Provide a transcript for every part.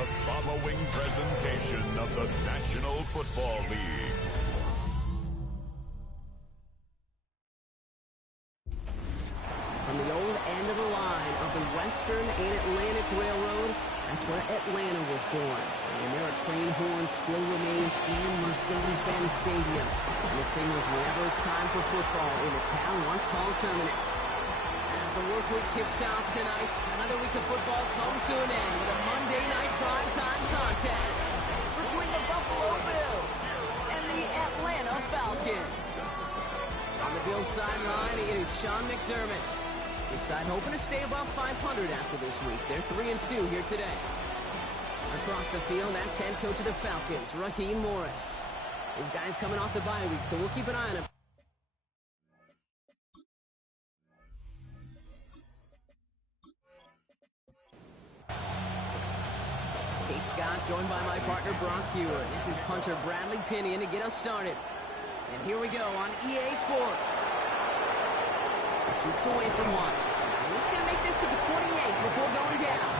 the following presentation of the National Football League. From the old end of the line of the Western and Atlantic Railroad, that's where Atlanta was born. And there are train horns still remains in Mercedes-Benz Stadium. And it signals whenever it's time for football in the town once called Terminus. As the work week kicks off tonight, another week of football comes to an end with a Monday night primetime contest between the Buffalo Bills and the Atlanta Falcons. On the Bills sideline, it is Sean McDermott. His side hoping to stay above 500 after this week. They're 3-2 here today. Across the field, that's head coach of the Falcons, Raheem Morris. His guy's coming off the bye week, so we'll keep an eye on him. Kate Scott, joined by my partner, Brock Hewer. This is punter Bradley Pinion to get us started. And here we go on EA Sports. Jukes away from one. And he's going to make this to the 28 before going down.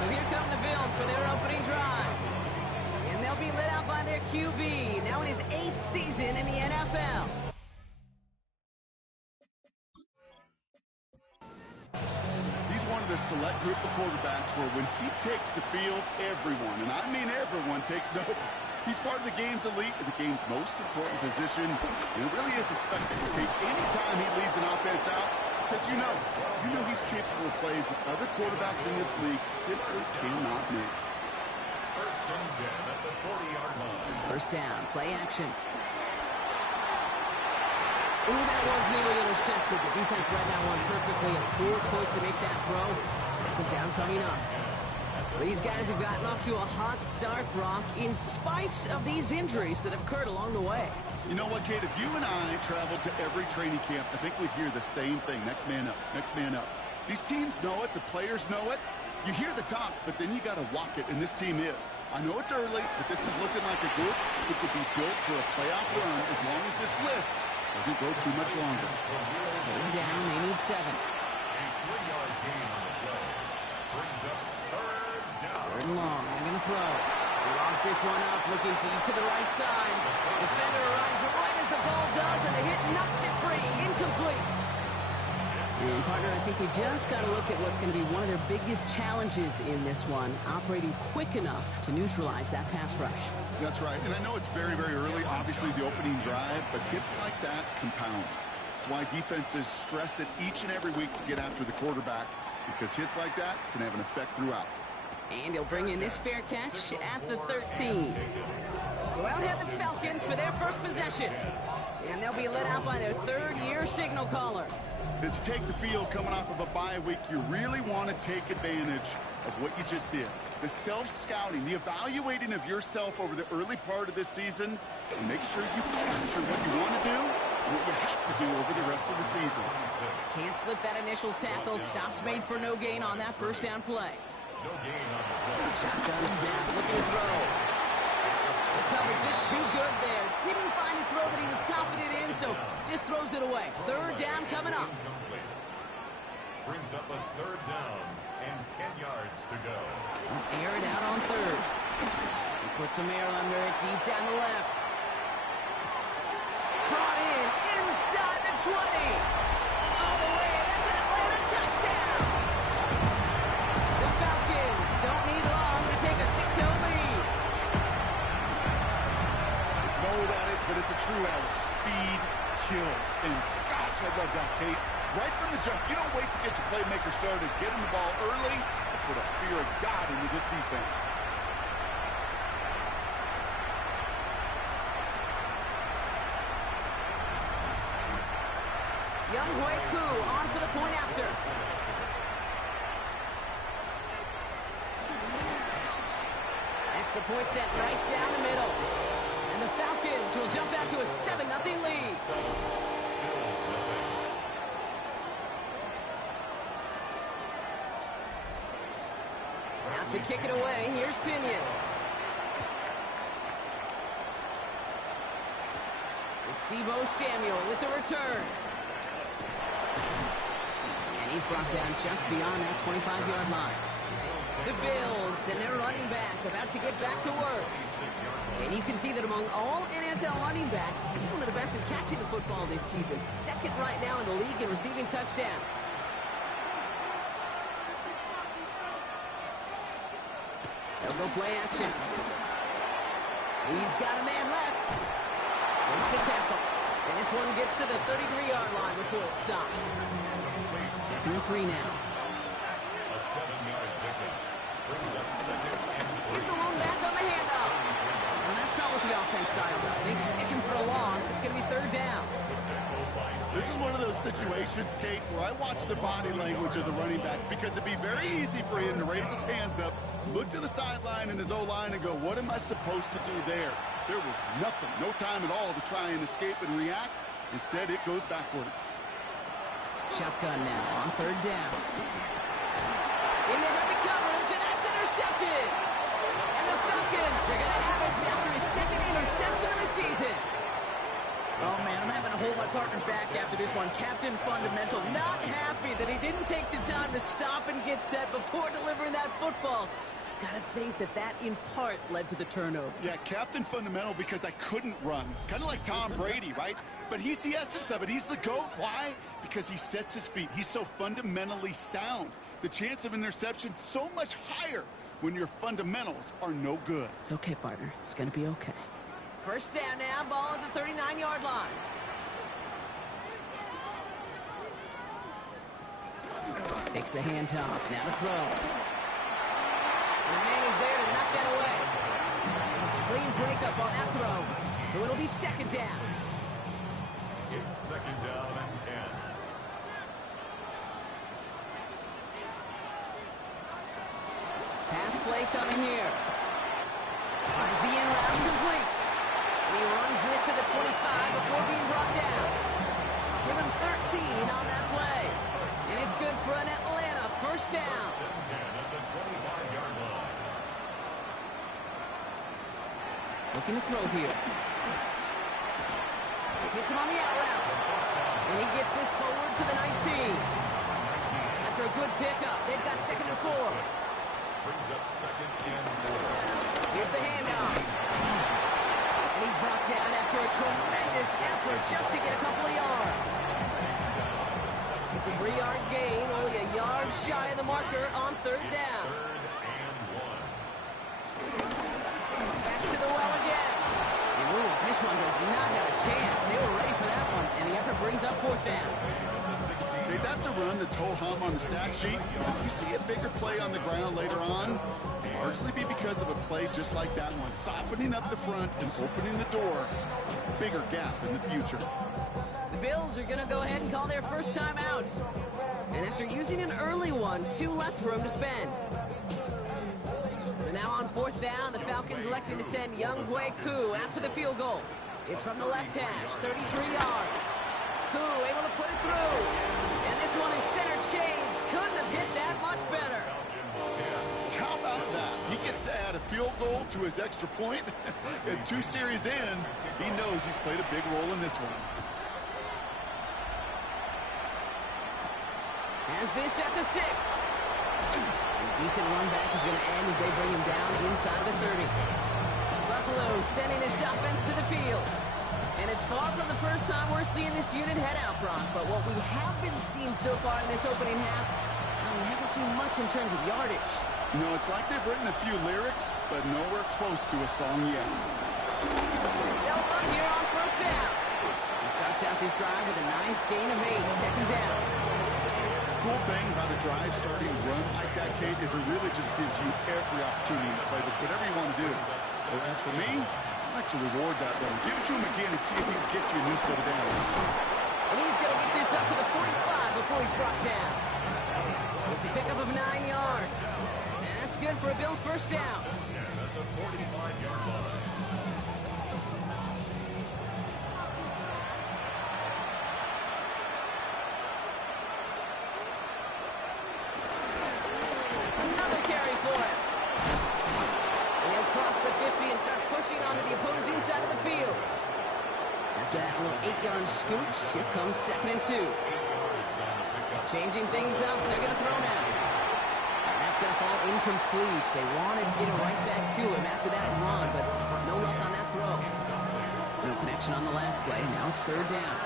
So here come the Bills for their opening drive. And they'll be led out by their QB, now in his 8th season in the NFL. He's one of the select group of quarterbacks where when he takes the field, everyone, and I mean everyone, takes notice. He's part of the game's elite, the game's most important position, and it really is a spectacle. Anytime he leads an offense out, because you know he's capable of plays that other quarterbacks in this league simply cannot make. First and 10 at the 40-yard line. First down, play action. Ooh, that one's nearly intercepted. The defense read that one perfectly. A poor choice to make that throw. Second down coming up. These guys have gotten off to a hot start, Brock, in spite of these injuries that have occurred along the way. You know what, Kate? If you and I traveled to every training camp, I think we'd hear the same thing. Next man up, next man up. These teams know it. The players know it. You hear the talk, but then you got to walk it, and this team is. I know it's early, but this is looking like a group that could be built for a playoff run as long as this list doesn't go too much longer. Getting down, they need 7. A 3-yard gain on the play. Brings up third down. Third and long, they're going to throw. He lobs this one up, looking deep to the right side. Defender arrives right as the ball does, and the hit knocks it free. Incomplete. And partner, I think we just got to look at what's going to be one of their biggest challenges in this one, operating quick enough to neutralize that pass rush. That's right, and I know it's very, very early, obviously the opening drive, but hits like that compound. That's why defenses stress it each and every week to get after the quarterback, because hits like that can have an effect throughout. And he'll bring in this fair catch at the 13. So out head the Falcons for their first possession. And they'll be led out by their third-year signal caller. As you take the field coming off of a bye week, you really want to take advantage of what you just did. The self-scouting, the evaluating of yourself over the early part of this season, and make sure you capture what you want to do and what you have to do over the rest of the season. Can't slip that initial tackle. Stops made for no gain on that first down play. No gain on the play. Shotgun snap, looking to throw. The cover just too good there. Didn't find a throw that he was confident in, so just throws it away. Third down coming up. Brings up a third down and 10 yards to go. Air it out on third. He puts some air under it deep down the left. Brought in inside the 20. All the way. That's an Atlanta touchdown. The Falcons don't need long to take a 6-0 lead. It's an old adage, but it's a true adage. Speed kills. And gosh, I love that, Kate. Right from the jump, you don't wait to get your playmaker started. Get him the ball early and put a fear of God into this defense. Young Hui Koo on for the point after. Extra point set right down the middle. And the Falcons will jump out to a 7-0 lead. Out to kick it away, here's Pinion. It's Deebo Samuel with the return. And he's brought down just beyond that 25-yard line. The Bills and their running back about to get back to work. And you can see that among all NFL running backs, he's one of the best in catching the football this season. Second right now in the league in receiving touchdowns. They'll go play action. He's got a man left. Makes the tackle. And this one gets to the 33-yard line before it's stopped. 2nd and 3 now. A 7-yard pickup. Brings up 2nd and 3. Here's the lone back on the handoff. And that's not what the offense style does. They stick him for a loss. It's going to be 3rd down. This is one of those situations, Kate, where I watch the body language of the running back because it'd be very easy for him to raise his hands up, look to the sideline in his O-line and go, what am I supposed to do there? There was nothing, no time at all to try and escape and react. Instead, it goes backwards. Shotgun now on 3rd down. Into heavy coverage, and that's intercepted. And the Falcons are going to have it after his 2nd interception of the season. Oh, man, I'm having to hold my partner back after this one. Captain Fundamental not happy that he didn't take the time to stop and get set before delivering that football. Gotta think that in part led to the turnover. Yeah, Captain Fundamental because I couldn't run. Kind of like Tom Brady, right? But he's the essence of it. He's the GOAT. Why? Because he sets his feet. He's so fundamentally sound. The chance of interception so much higher when your fundamentals are no good. It's okay, partner. It's gonna be okay. 1st down now, ball at the 39-yard line. Takes the handoff, now to throw. And the man is there to knock that away. Clean breakup on that throw, so it'll be 2nd down. It's 2nd down and 10. Pass play coming here. Finds the in route complete. He runs this to the 25 before being brought down. Give him 13 on that play. And it's good for an Atlanta 1st down. 1st and 10 at the 25-yard line. Looking to throw here. Hits him on the out route. And he gets this forward to the 19. After a good pickup, they've got 2nd and 4. Brings up 2nd and 4. Here's the handoff. And he's brought down after a tremendous effort just to get a couple of yards. It's a 3-yard gain, only a yard shy of the marker on 3rd down. 3rd and 1. Back to the well again. And ooh, this one does not have a chance. They were ready for that one, and the effort brings up 4th down. Okay, that's a run that's ho-hum on the stat sheet. If you see a bigger play on the ground later on, largely be because of a play just like that one, softening up the front and opening the door. Bigger gap in the future. The Bills are going to go ahead and call their first time out. And after using an early one, 2 left for him to spend. So now on 4th down, the Falcons electing to send WK6 after the field goal. It's from the left hash, 33 yards. Koo able to put it through. And this one is center chains. Couldn't have hit that much better. How about that? He gets to add a field goal to his extra point. And 2 series in, he knows he's played a big role in this one. Has this at the 6. Decent run back is going to end as they bring him down inside the 30. Buffalo sending its offense to the field. And it's far from the first time we're seeing this unit head out, Brock. But what we haven't seen so far in this opening half, we haven't seen much in terms of yardage. No, it's like they've written a few lyrics, but nowhere close to a song yet. They'll run here on 1st down. He starts out this drive with a nice gain of 8, 2nd down. Cool thing about a drive starting to run like that, Kate, is it really just gives you every opportunity to play with whatever you want to do. So as for me, I like to reward that run. Give it to him again and see if he can get you a new set of downs. And he's going to get this up to the 45 before he's brought down. It's a pickup of 9 yards. And that's good for a Bills 1st down. At the 45-yard line. Another carry for him. And he'll cross the 50 and start pushing onto the opposing side of the field. After that little 8-yard scooch, here comes 2nd and 2. Changing things up, they're going to throw now. And that's That's going to fall incomplete. They wanted to get it right back to him after that run, but no luck on that throw. No connection on the last play. Now it's third down.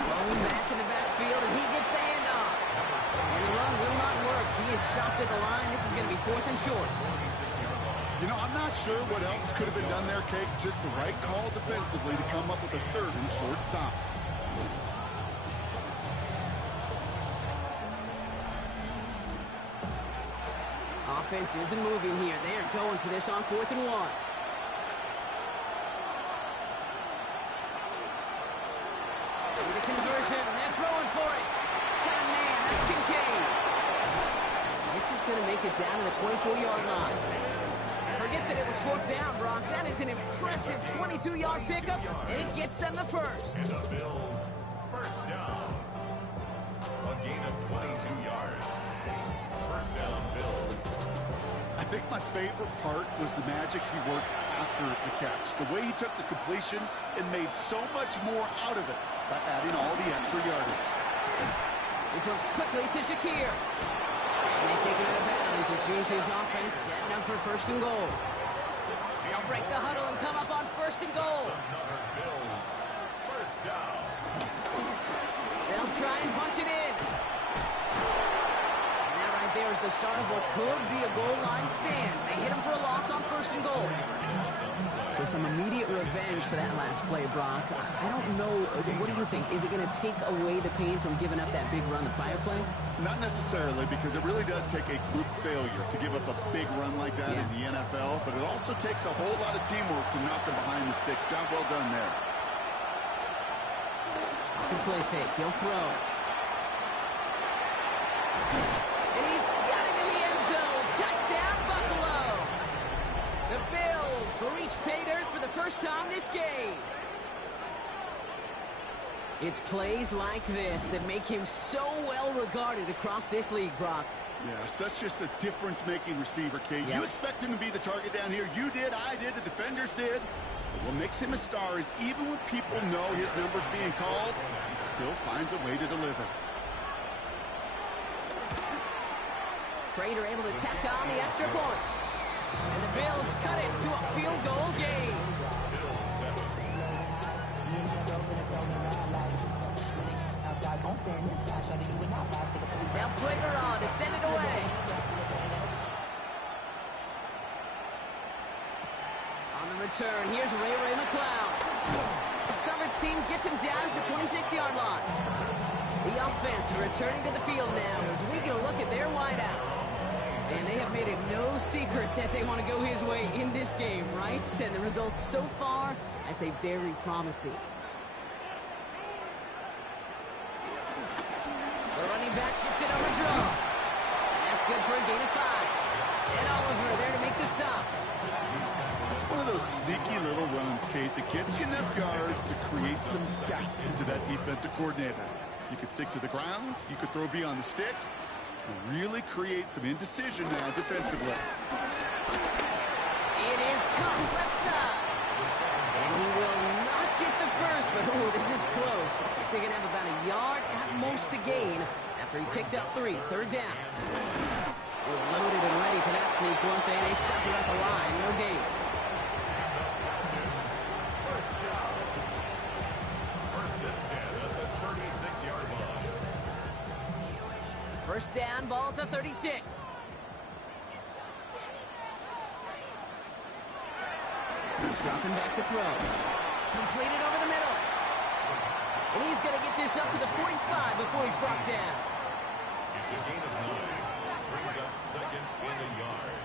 Thrown back in the backfield, and he gets the handoff. And the run will not work. He is stopped at the line. This is going to be 4th and short. You know, I'm not sure what else could have been done there, Kate. Just the right call defensively to come up with a 3rd and short stop. Offense isn't moving here. They are going for this on 4th and 1. With a conversion, they're throwing for it. Got a man, that's Kincaid. This is going to make it down to the 24-yard line. Forget that it was 4th down, Brock. That is an impressive 22-yard pickup, and it gets them the first. The Bills, first down. A gain of 22 yards. First down, Bills. I think my favorite part was the magic he worked after the catch. The way he took the completion and made so much more out of it by adding all the extra yardage. This one's quickly to Shakir. And they take him out of bounds, which means his offense setting up for 1st and goal. They'll break the huddle and come up on 1st and goal. Bills, first down. They'll try and punch it in. And that right there is the start of what could be a goal line stand. They hit him for a loss on 1st and goal. So some immediate revenge for that last play, Brock. I don't know. What do you think? Is it going to take away the pain from giving up that big run the prior play? Not necessarily, because it really does take a group failure to give up a big run like that in the NFL, but it also takes a whole lot of teamwork to knock them behind the sticks. Job well done there. Off the play fake. He'll throw. And he's got it in the end zone. Touchdown, Buffalo. The Bills reach pay dirt for the first time this game. It's plays like this that make him so well regarded across this league, Brock. Yeah, such just a difference-making receiver, Kate. Yep. You expect him to be the target down here. You did, I did, the defenders did. But what makes him a star is even when people know his number's being called, he still finds a way to deliver. Prater able to tack on the extra point. And the Bills cut it to a field goal game. Now Prater on to send it away. On the return, here's Ray McLeod. Coverage team gets him down at the 26-yard line. The offense returning to the field now as we get a look at their wideouts. And they have made it no secret that they want to go his way in this game, right? And the results so far, I'd say very promising. The running back gets it over draw. And that's good for a gain of 5. And Oliver there to make the stop. It's one of those sneaky little runs, Kate, that gets you enough yards to create some doubt into that defensive coordinator. You could stick to the ground, you could throw beyond the sticks, and really create some indecision now defensively. It is caught left side. And he will not get the first, but oh, this is close. Looks like they're going to have about a yard at most to gain after he picked up 3. Third down. We're loaded and ready for that sneak, weren't they? They stopped it at the line. No gain. First down, ball at the 36. He's dropping back to throw. Completed over the middle. And he's going to get this up to the 45 before he's brought down. It's a gain of 9. Brings up second in the yard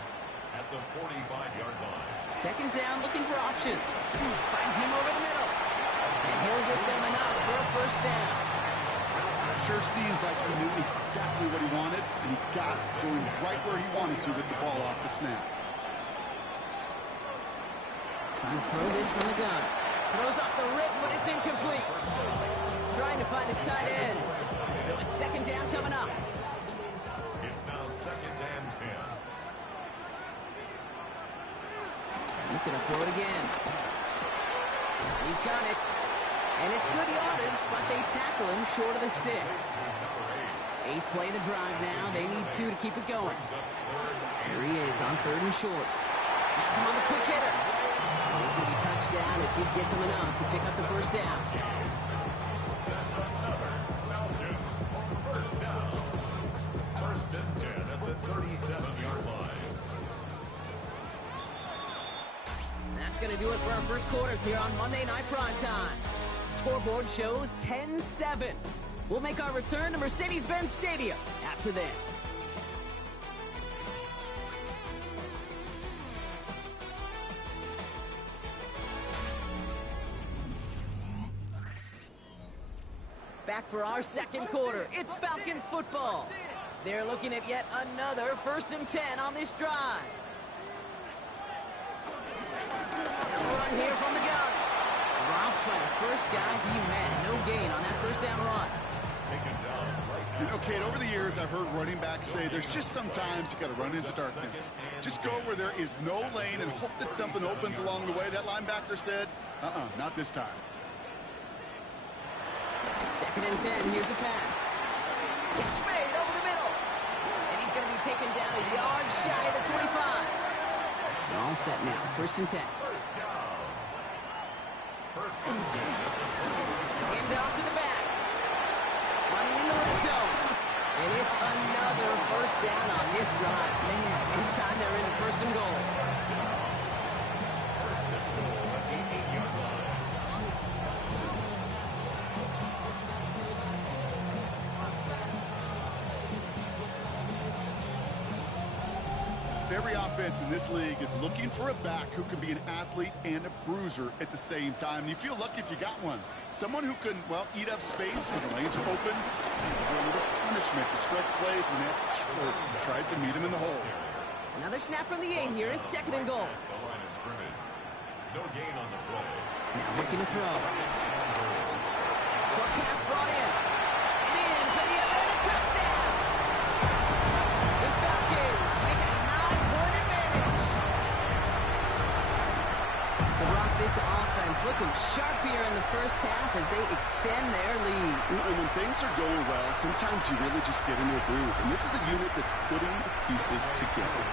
at the 45-yard line. Second down, looking for options. Finds him over the middle. And he'll get them enough for a first down. Sure seems like he knew exactly what he wanted, and he got it going right where he wanted to with the ball off the snap. Trying to throw this from the gun. Throws off the rip, but it's incomplete. Trying to find his tight end. So it's second down coming up. It's now second and 10. He's going to throw it again. He's got it. And it's good yardage, but they tackle him short of the sticks. 8th play of the drive now. They need 2 to keep it going. Here he is on 3rd and short. Has him on the quick hitter. And he's going to be touched down as he gets him enough to pick up the first down. That's another Falcons first down. 1st and 10 at the 37-yard line. That's going to do it for our first quarter here on Monday Night Primetime. Scoreboard shows 10-7. We'll make our return to Mercedes-Benz Stadium after this. Back for our second quarter. It's Falcons football. They're looking at yet another 1st and 10 on this drive. Run here from the gun. Dropped by the first guy he met. No gain on that first down run. You know, Kate, over the years, I've heard running backs say there's just sometimes you got to run into darkness. Just go where there is no lane and hope that something opens along the way. That linebacker said, not this time. 2nd and 10. Here's a pass. Catch made over the middle. And he's going to be taken down a yard shy of the 25. All set now. 1st and 10. Hand off to the back. Running in the red zone. And it's another first down on this drive. Man, this time they're in the 1st and goal. Every offense in this league is looking for a back who can be an athlete and a bruiser at the same time. And you feel lucky if you got one. Someone who can, well, eat up space when the lanes are open. A little punishment to stretch plays when that tackler tries to meet him in the hole. Another snap from the 8 here. It's 2nd and goal. The line of scrimmage. No gain on the play. Now looking to throw. Short pass brought in. And in for the Atlanta touchdown. The Falcons make a 9-point advantage. So Brock, this offense looking sharp here in the first half as they extend their lead. And when things are going well, sometimes you really just get into a groove. And this is a unit that's putting the pieces together.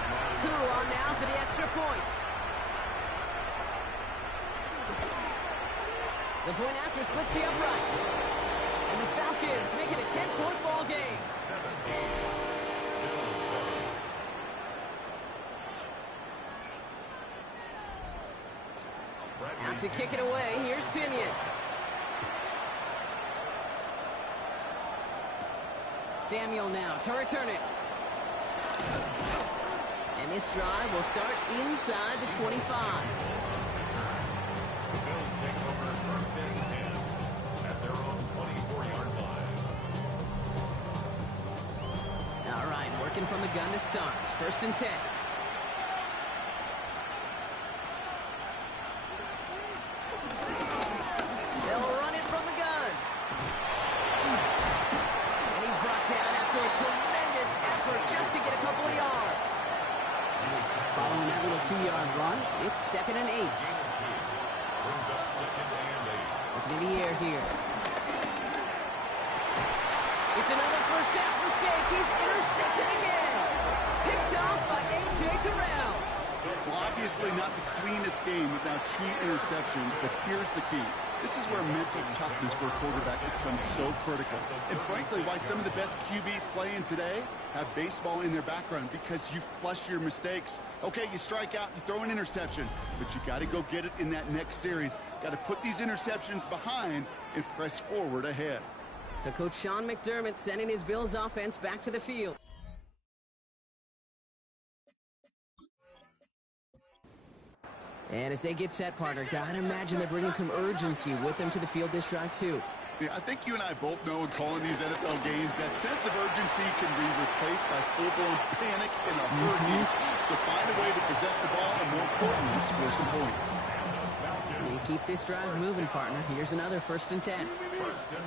Coup on now for the extra point. The point after splits the upright. And the Falcons make it a 10-point ball game. 17. Out to kick it away. Here's Pinion. Samuel now to return it. And this drive will start inside the 25. The Bills take over 1st and 10 at their own 24-yard line. All right, working from the gun to start. 1st and 10. They'll run it from the gun. And he's brought down after a tremendous effort just to get a couple of yards. Following that little 2-yard run, it's 2nd and 8. Brings up 2nd and 8. Looking in the air here. It's another first half mistake. He's intercepted again. Picked off by A.J. Terrell. Well, obviously not the cleanest game without 2 interceptions, but here's the key. This is where mental toughness for a quarterback becomes so critical. And frankly, why some of the best QBs playing today have baseball in their background, because you flush your mistakes. Okay, you strike out, you throw an interception, but you got to go get it in that next series. Got to put these interceptions behind and press forward ahead. So Coach Sean McDermott sending his Bills offense back to the field. And as they get set, partner, gotta imagine they're bringing some urgency with them to the field this drive, too. Yeah, I think you and I both know in calling these NFL games that sense of urgency can be replaced by full-blown panic in a heartbeat. So find a way to possess the ball and, more importantly, score some points. You keep this drive moving, partner. Here's another 1st and 10.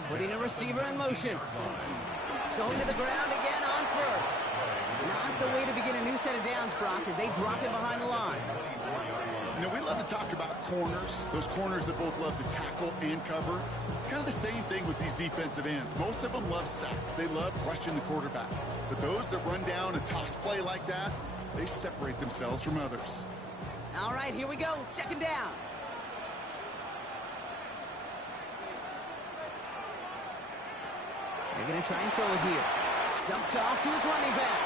Putting a receiver in motion. Going to the ground again on 1st. Not the way to begin a new set of downs, Brock, as they drop him behind the line. You know, we love to talk about corners, those corners that both love to tackle and cover. It's kind of the same thing with these defensive ends. Most of them love sacks. They love rushing the quarterback. But those that run down a toss play like that, they separate themselves from others. All right, here we go. Second down. They're going to try and throw it here. Dumped off to his running back.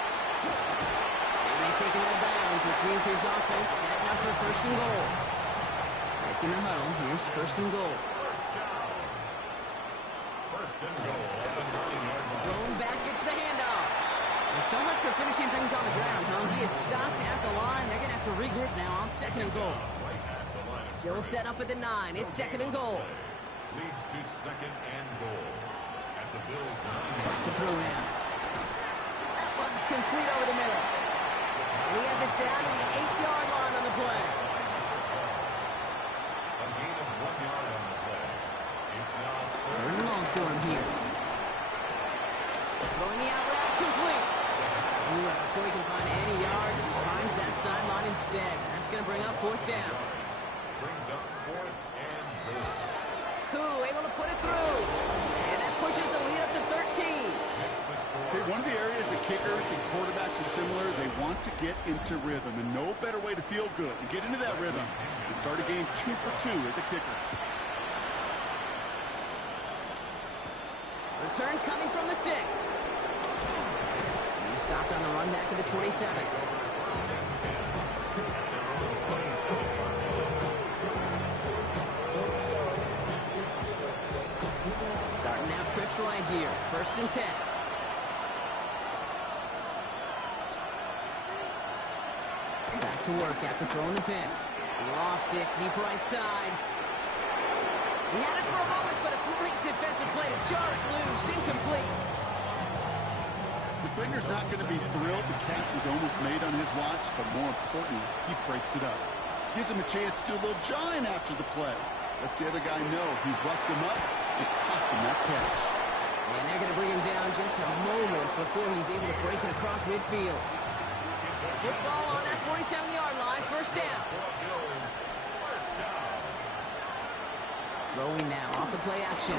And they take him out of bounds, which means his offense setting up for first and goal. Breaking the huddle. Here's first and goal. First and goal. Going back gets the handoff. Well, so much for finishing things on the ground, huh? He is stopped at the line. They're going to have to regroup now on second and goal. Still set up at the 9. It's second and goal. Leads to second and goal. At the Bills' 9. To throw now. That one's complete over the middle. And he has it down to the 8-yard line on the play. A gain of 1 yard on the play. It's now Third and long for him here. Throwing the out route complete. Before he can find any yards, he finds that sideline instead. That's going to bring up fourth down. brings up fourth and goal. Koo able to put it through. And that pushes the lead up to 13. Okay, one of the areas that kickers and quarterbacks are similar, they want to get into rhythm, and no better way to feel good and get into that rhythm and start a game 2 for 2 as a kicker. Return coming from the 6. He stopped on the run back of the 27. Starting now trips right here. First and 10. Back to work after throwing the pick. Lofts it deep right side. He had it for a moment, but a great defensive play to jar it loose. Incomplete. The defender's not going to be thrilled the catch was almost made on his watch, but more importantly, he breaks it up. Gives him a chance to do a little jawing after the play. Lets the other guy know he roughed him up. It cost him that catch. And they're going to bring him down just a moment before he's able to break it across midfield. Football on that 47-yard line. First down. Throwing now off the play action.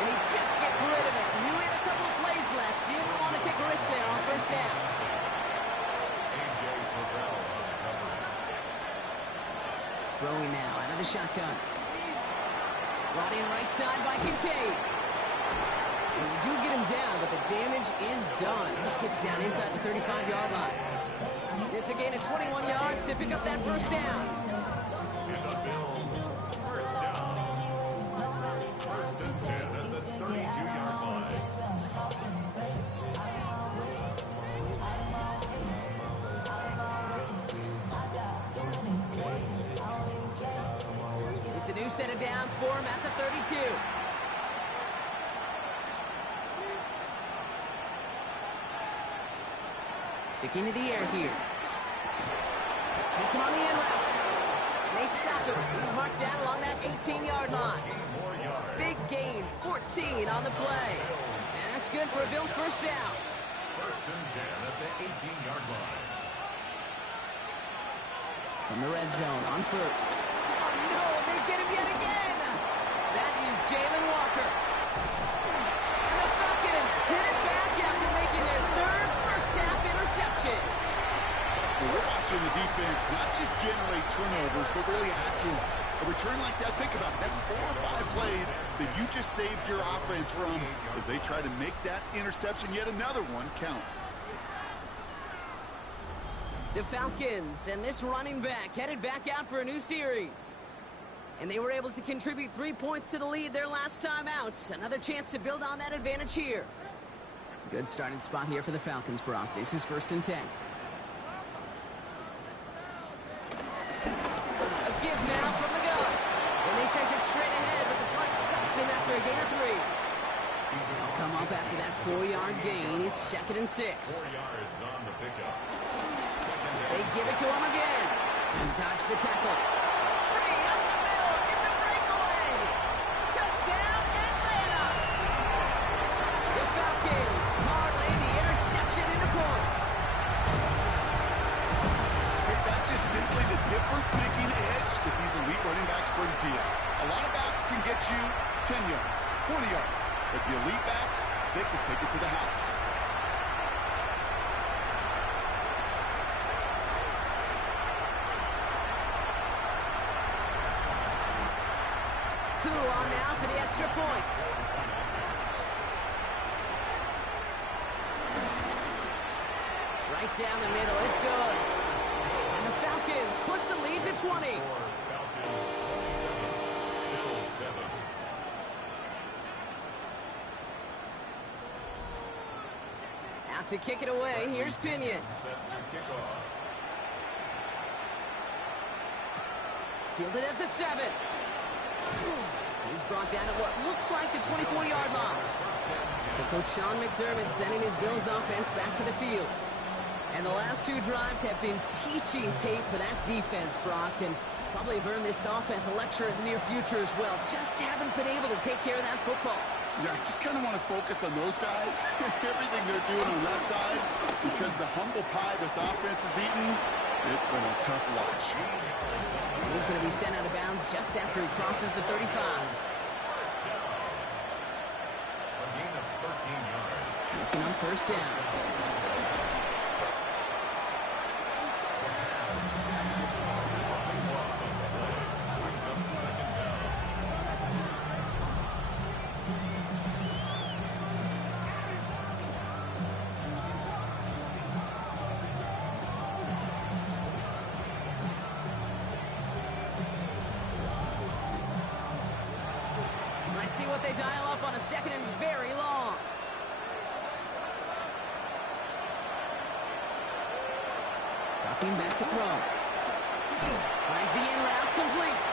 And he just gets rid of it. Knew he had a couple of plays left. Didn't want to take a risk there on first down. Throwing now out of the shotgun. Brought in right side by Kincaid. And you do get him down, but the damage is done. This gets down inside the 35-yard line. It's a gain of 21 yards to pick up that first down. And the Bills, first down. First and 10 at the 32-yard line. It's a new set of downs for him at the 32. Sticking to the air here. Hits him on the in route. And they stop him. He's marked down along that 18-yard line. Big gain, 14 on the play. And that's good for a Bills first down. First and 10 at the 18-yard line. From the red zone on first. Oh, no, they get him yet again. That is Jalen Walker. And the Falcons get it back after making their third first-half interception. Well, we're watching the defense not just generate turnovers, but really add to them. A return like that, think about it. That's 4 or 5 plays that you just saved your offense from as they try to make that interception, yet another one, count. The Falcons and this running back headed back out for a new series. And they were able to contribute 3 points to the lead their last time out. Another chance to build on that advantage here. Good starting spot here for the Falcons, Brock. This is first and 10. A give now from the gun. And they sent it straight ahead, but the front stops him after a gain of 3. They'll come up after that 4-yard gain. It's second and 6. 4 yards on the pickup. They give it to him again. And dodge the tackle. Free up the middle. It's a breakaway. Touchdown, Atlanta. The Falcons parlay the interception into points. Okay, difference-making edge that these elite running backs bring to you. A lot of backs can get you 10 yards, 20 yards, but the elite backs, they can take it to the house. Coup on now for the extra point. Right down the middle, it's good. And the Falcons push the lead to 20. Falcons 27, Bills 7. Out to kick it away, here's Pinion. Set to kick off. Fielded at the 7. He's brought down at what looks like the 24-yard line. So Coach Sean McDermott sending his Bills offense back to the field. And the last two drives have been teaching tape for that defense, Brock, and probably have earned this offense a lecture in the near future as well. Just haven't been able to take care of that football. Yeah, I just kind of want to focus on those guys, everything they're doing on that side, because the humble pie this offense has eaten, it's been a tough watch. He's going to be sent out of bounds just after he crosses the 35. First down. A gain of 13 yards. Looking on first down. Loss on the play. Brings up second down. Let's see what they dial up on a second and very long. Dropping back to throw. Finds the in route complete.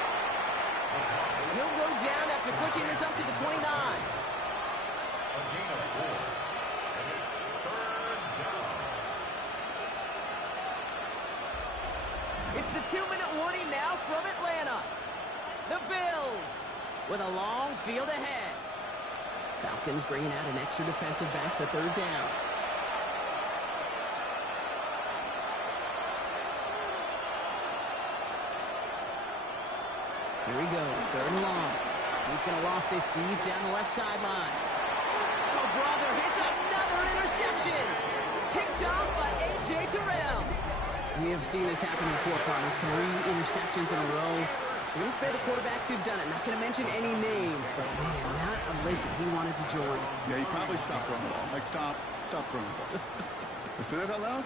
And he'll go down after pushing this up to the 29. A gain of 4. And it's third down. It's the 2-minute warning now from Atlanta. The Bills with a long field ahead. Falcons bringing out an extra defensive back for third down. Here he goes, third and long. He's going to loft this deep down the left sideline. Oh, brother, it's another interception. Picked off by A.J. Terrell. We have seen this happen before, partner. 3 interceptions in a row. We're going to spare the quarterbacks who've done it. Not going to mention any names, but, man, not a list that he wanted to join. Yeah, he probably stopped throwing the ball. Like, stop throwing the ball. I said it out loud?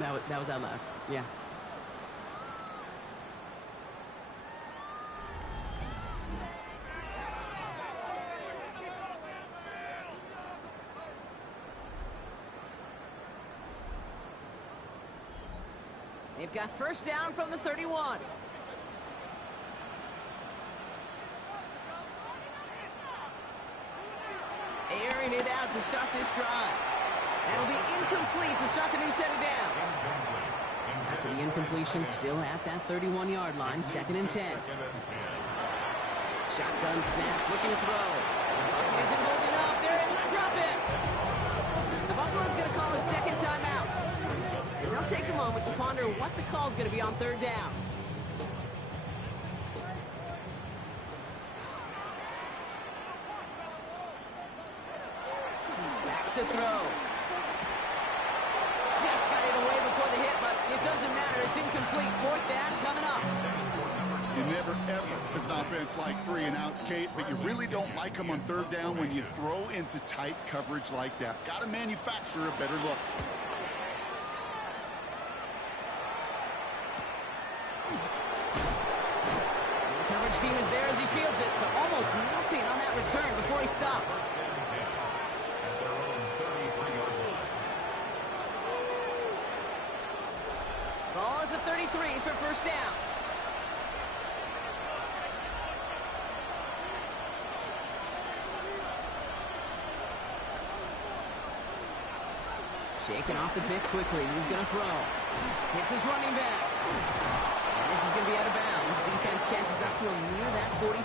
That was out loud, yeah. They've got first down from the 31. Airing it out to start this drive. That'll be incomplete to start the new set of downs. After the incompletion, still at that 31-yard line, second and 10. Shotgun snap, looking to throw. Buffalo isn't holding up. They're able to drop it. So Buffalo's going to call it second timeout. And they'll take a moment to ponder what the call is going to be on third down. Back to throw. Just got it away before the hit, but it doesn't matter. It's incomplete. Fourth down coming up. You never, ever, as an offense, like 3-and-outs, Kate, but you really don't like them on third down when you throw into tight coverage like that. Got to manufacture a better look. The coverage team is there as he fields it, so almost nothing on that return before he stopped. Ball at the 33 for first down. Shaking off the pick quickly. He's going to throw. Hits his running back. And this is going to be out of bounds. Defense catches up to him near that 45.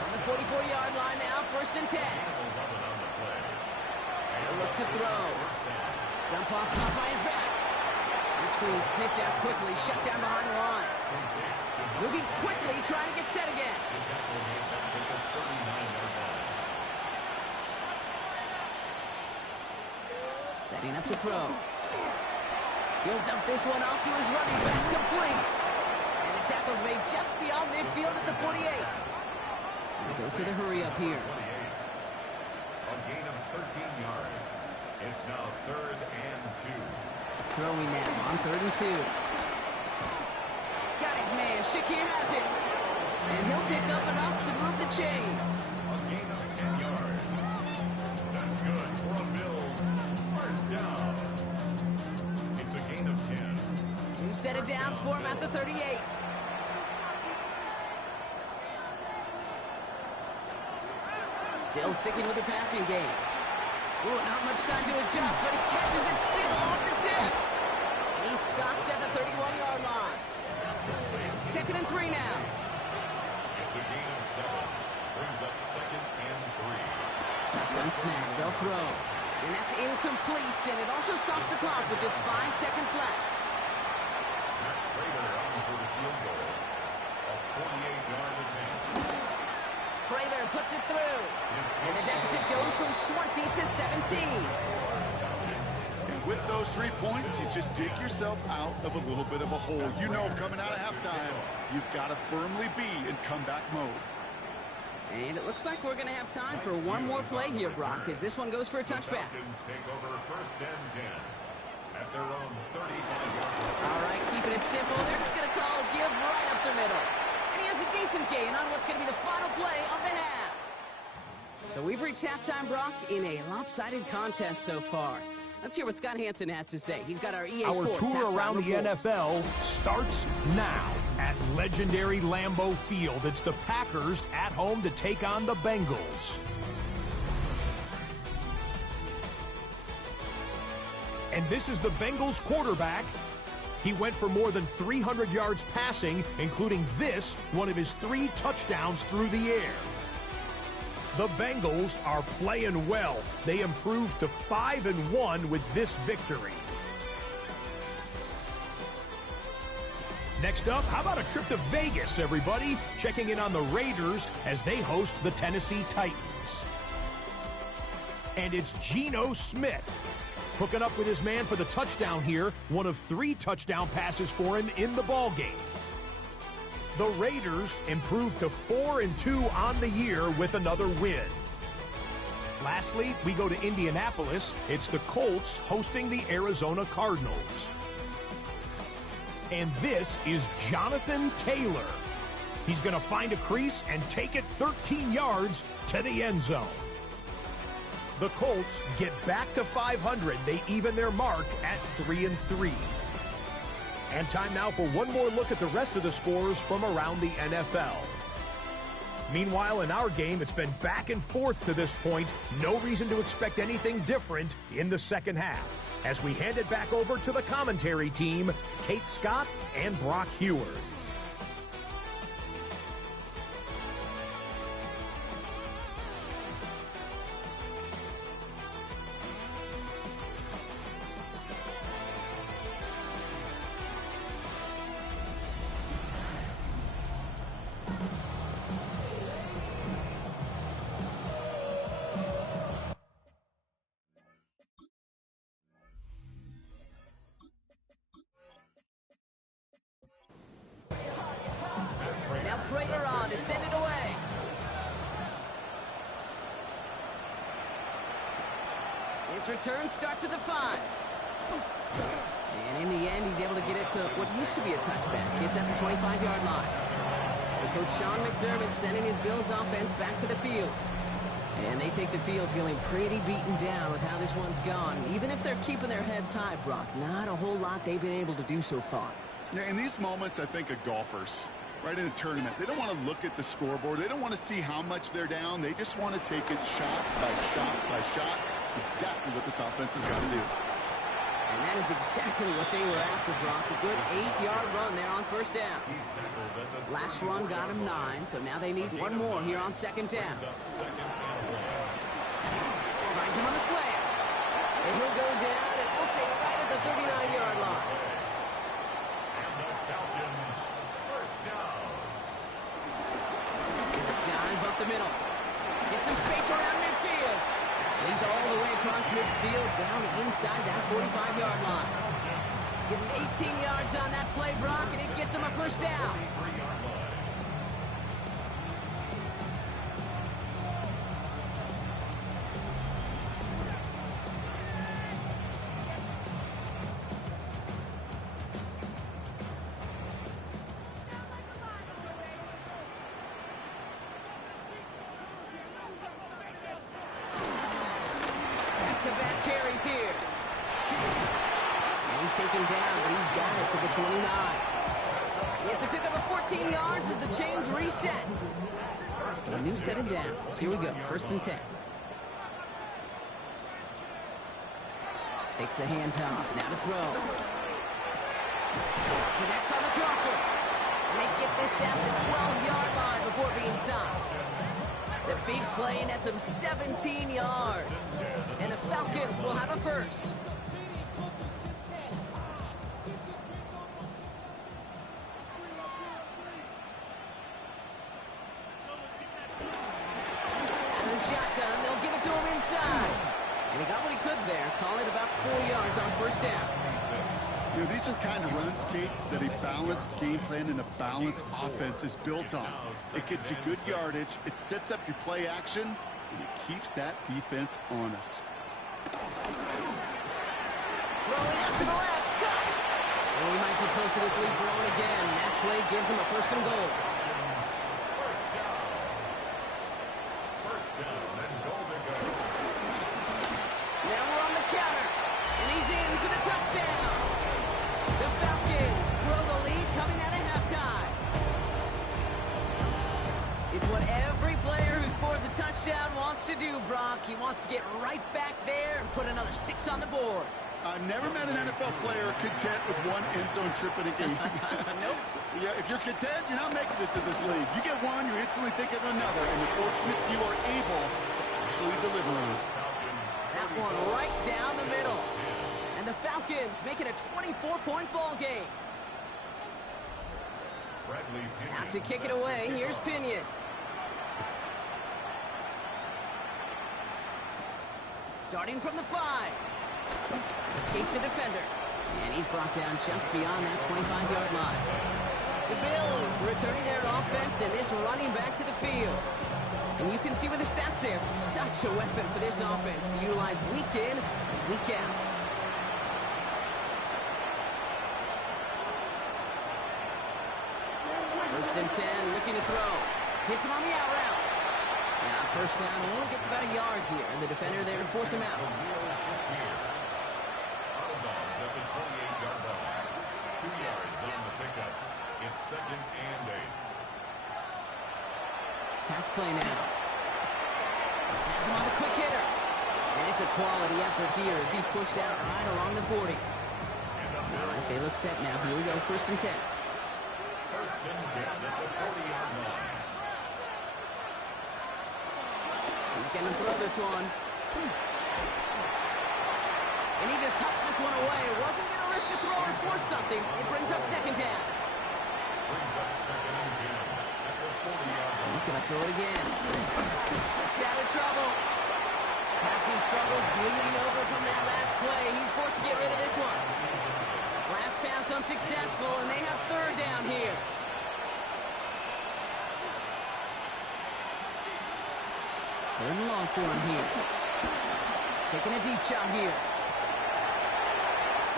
On the 44-yard line now, first and 10. A look to throw. Dump off caught by his back. It's screen sniffed out quickly, shut down behind the line. Moving quickly, trying to get set again. Setting up to throw. He'll dump this one off to his running back, complete. And the tackle's made just beyond midfield at the 48. He goes to the hurry up here. A gain of 13 yards. It's now 3rd and 2. Throwing now on 3rd and 2. Got his man. Shakir has it. And he'll pick up enough to move the chains. A gain of 10 yards. That's good for a Bills first down. It's a gain of 10. New set of downs for him at the 38. Still sticking with the passing game. Ooh, not much time to adjust, but he catches it still off the tip. And he's stopped at the 31-yard line. 2nd and 3 now. It's a gain of 7. Brings up 2nd and 3. Shotgun snap, they'll throw. And that's incomplete, and it also stops the clock with just 5 seconds left. Prater on for the field goal. A 48-yard attempt. Prater puts it through. And the deficit goes from 20 to 17. And with those 3 points, you just dig yourself out of a little bit of a hole. You know, coming out of halftime, you've got to firmly be in comeback mode. And it looks like we're going to have time for one more play here, Brock, as this one goes for a touchback. Falcons take over 1st and 10 at their own 35-yard line. All right, keeping it simple. They're just going to call a give right up the middle. And he has a decent gain on what's going to be the final play of the half. So we've reached halftime, Brock, in a lopsided contest so far. Let's hear what Scott Hansen has to say. He's got our EA Our Sports tour halftime around the report. NFL starts now at legendary Lambeau Field. It's the Packers at home to take on the Bengals. And this is the Bengals quarterback. He went for more than 300 yards passing, including this, one of his 3 touchdowns through the air. The Bengals are playing well. They improved to 5-1 with this victory. Next up, how about a trip to Vegas, everybody? Checking in on the Raiders as they host the Tennessee Titans. And it's Geno Smith hooking up with his man for the touchdown here, one of 3 touchdown passes for him in the ballgame. The Raiders improved to 4-2 on the year with another win. Lastly, we go to Indianapolis. It's the Colts hosting the Arizona Cardinals. And this is Jonathan Taylor. He's going to find a crease and take it 13 yards to the end zone. The Colts get back to 500. They even their mark at 3-3. And time now for one more look at the rest of the scores from around the NFL. Meanwhile, in our game, it's been back and forth to this point. No reason to expect anything different in the second half. As we hand it back over to the commentary team, Kate Scott and Brock Heward. Prater on to send it away. His return starts at the 5. And in the end, he's able to get it to what used to be a touchback. It's at the 25-yard line. So Coach Sean McDermott sending his Bills offense back to the field. And they take the field feeling pretty beaten down with how this one's gone. Even if they're keeping their heads high, Brock, not a whole lot they've been able to do so far. Yeah, in these moments, I think of golfers, right, in a tournament. They don't want to look at the scoreboard. They don't want to see how much they're down. They just want to take it shot by shot by shot. It's exactly what this offense has got to do. And that is exactly what they were after, Brock. A good 8-yard run there on first down. Last run got him 9, so now they need one more here on second down. Finds him on the slant. And he'll go down, and we'll say right at the 39-yard line. space around midfield. He's all the way across midfield, down inside that 45-yard line. Give him 18 yards on that play, Brock, and it gets him a first down. Back-to-back carries here. And he's taken down, but he's got it to the 29. It's a pickup of 14 yards as the chains reset. So a new set of downs. Here we go, 1st and 10. Takes the handoff, now to throw. Connects on the crosser. And they get this down to the 12-yard line before being stopped. The big play nets him 17 yards. And the Falcons will have a first. Out of the shotgun, they'll give it to him inside. And he got what he could there. Call it about 4 yards on 1st down. You know, these are the kind of runs, Kate, that a balanced game plan and a balanced offense is built on. It gets you good yardage, it sets up your play action, and it keeps that defense honest. Throwing out to the left, cut! And we might be close to this lead growing again. That play gives him a 1st and goal. First down and goal to go. Now we're on the counter, and he's in for the touchdown. The Falcons grow the lead coming out of halftime. It's what every player who scores a touchdown wants to do, Brock. He wants to get right back there and put another 6 on the board. I've never met an NFL player content with one end zone trip in a game. Nope. Yeah, if you're content, you're not making it to this league. You get one, you instantly think of another, and the fortunate few are able to actually deliver on it. That one right down the middle. And the Falcons make it a 24-point ball game. Out to kick it away, here's Pinion. Starting from the 5. Escapes a defender. And he's brought down just beyond that 25-yard line. The Bills returning their offense and this running back to the field. And you can see with the stats there, such a weapon for this offense to utilize week in and week out. First and 10, looking to throw. Hits him on the out route. Now, 1st down, only gets about a yard here, and the defender there to force him out. Out of bounds at the 28-yard line. 2 yards on the pickup. It's 2nd and 8. Pass play now. Has him on the quick hitter. And it's a quality effort here as he's pushed out right along the 40. All right, they look set now. Here we go, 1st and 10. 1st and 10 at the 40-yard line. He's going to throw this one. And he just hucks this one away. Wasn't going to risk a throw or force something. It brings up 2nd down. Brings up 2nd and 10 at the 40-yard line. He's going to throw it again. It's out of trouble. Passing struggles, bleeding over from that last play. He's forced to get rid of this one. Last pass unsuccessful, and they have 3rd down here. Third and long for him here. Taking a deep shot here.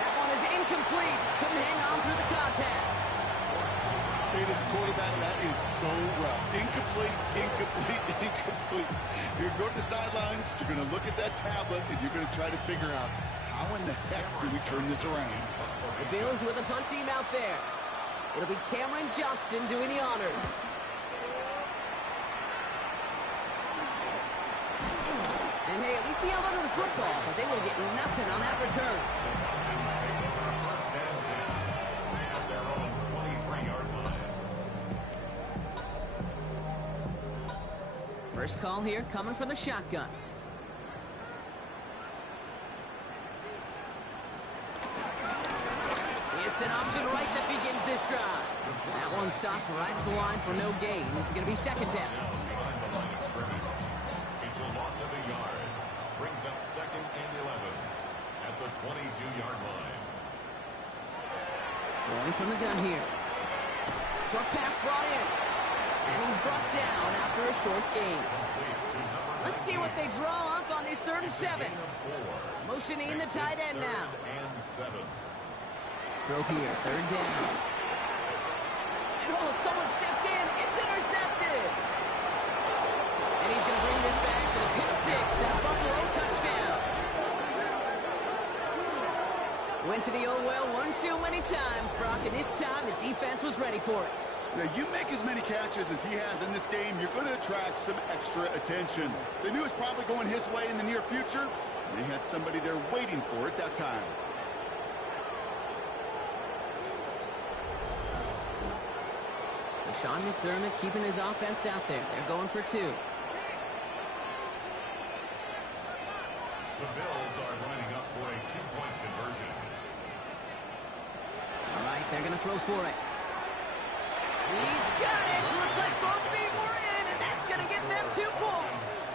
That one is incomplete. Couldn't hang on through the contact. Kate, as a quarterback, that is so rough. Incomplete, incomplete, incomplete. You're going to go to the sidelines, you're going to look at that tablet, and you're going to try to figure out how in the heck do we turn this around. The Bills with a punt team out there. It'll be Cameron Johnston doing the honors. And hey, at least he held onto the football, but they will get nothing on that return. Falcons take over 1st and 10 at their own 23-yard line. First call here coming from the shotgun. It's an option right that begins this drive. That one stopped right at the line for no gain. This is going to be 2nd down. Behind the line of scrimmage. It will 22-yard line. Throwing from the gun here. Short pass brought in. And he's brought down after a short gain. Let's see what they draw up on this 3rd and 7. Motioning the tight end now. Throw here, 3rd down. And oh, someone stepped in. It's intercepted. And he's going to bring this back to the pick 6 and a Buffalo touchdown. Went to the old well one too many times, Brock, and this time the defense was ready for it. Now, you make as many catches as he has in this game, you're going to attract some extra attention. They knew it was probably going his way in the near future. They had somebody there waiting for it that time. Sean McDermott keeping his offense out there. They're going for 2. The Bills are lining up for a 2-point conversion. All right, they're going to throw for it. He's got it. Looks like both feet were in, and that's going to get them 2 points.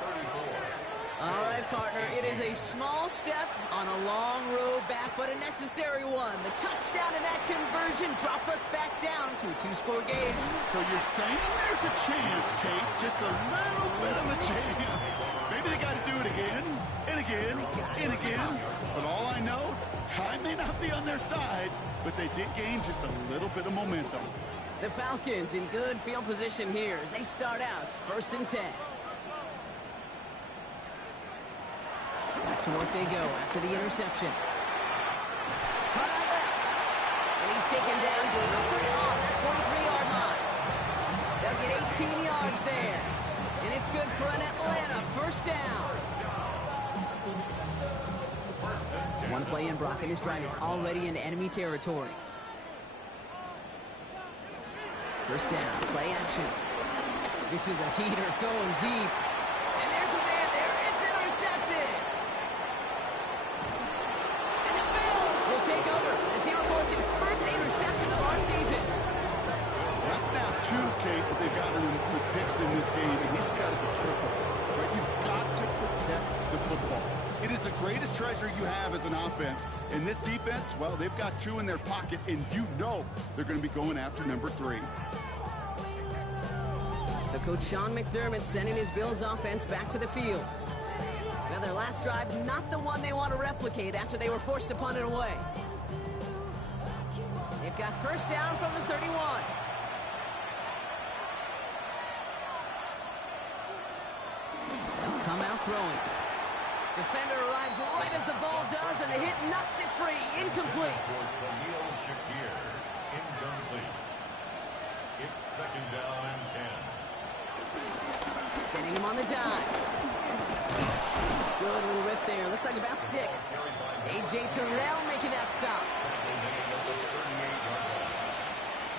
All right, partner, it is a small step on a long road back, but a necessary one. The touchdown and that conversion drop us back down to a 2-score game. So you're saying there's a chance, Kate, just a little bit of a chance. Maybe they got to do it again, and again, and again. But all I know, time may not be on their side, but they did gain just a little bit of momentum. The Falcons in good field position here as they start out 1st and 10. Back to work they go after the interception. Cut out left. And he's taken down delivery on that 43-yard line. They'll get 18 yards there. And it's good for an Atlanta 1st down. 1 play in, Brock, and this drive is already in enemy territory. 1st down, play action. This is a heater going deep. And there's a man there. It's intercepted. And the Bills will take over as he records his 1st interception of our season. That's now 2, Kate, that they've gotten him for picks in this game, and he's got to be careful. Right? You've got to protect the football. It is the greatest treasure you have as an offense. And this defense, well, they've got 2 in their pocket, and you know they're going to be going after number 3. So Coach Sean McDermott sending his Bills offense back to the field. Now their last drive, not the one they want to replicate after they were forced to punt it away. They've got 1st down from the 31. They'll come out throwing. Defender arrives right as the ball does, and the hit knocks it free. Incomplete. Incomplete. It's 2nd down and 10. Sending him on the dive. Good little rip there. Looks like about 6. A.J. Terrell making that stop.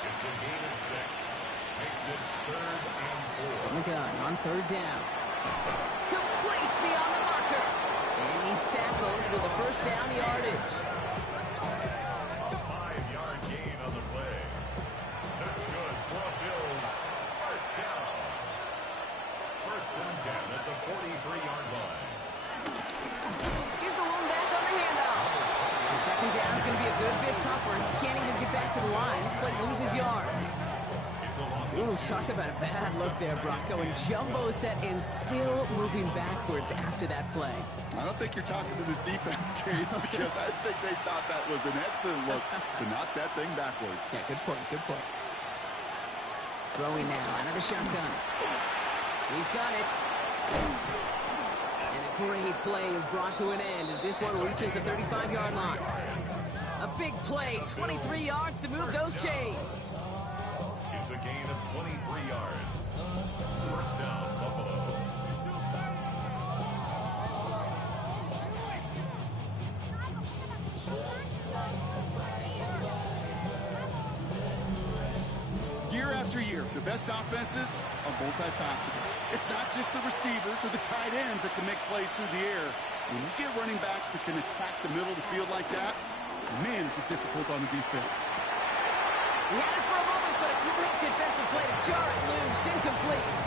It's a gain of 6. Makes it 3rd and 4. From the gun on 3rd down. Complete beyond the marker. And he's tackled with a 1st down yardage. A 5-yard gain on the play. That's good for the Bills. 1st down. 1st and 10 at the 43-yard line. Here's the one back on the handoff. And 2nd down is going to be a good bit tougher. He can't even get back to the line. This play loses yards. Ooh, talk about a bad look there, Brock. Going jumbo set and still moving backwards after that play. I don't think you're talking to this defense, Kate, because I think they thought that was an excellent look to knock that thing backwards. Yeah, good point, good point. Throwing now out of the shotgun. He's got it. And a great play is brought to an end as this one reaches the 35-yard line. A big play, 23 yards to move those chains. It's a gain of 23 yards. 1st down, Buffalo. Year after year, the best offenses are multifaceted. It's not just the receivers or the tight ends that can make plays through the air. When you get running backs that can attack the middle of the field like that, man, is it difficult on the defense. He had it for a moment, but a great defensive play to jar it loose. Incomplete.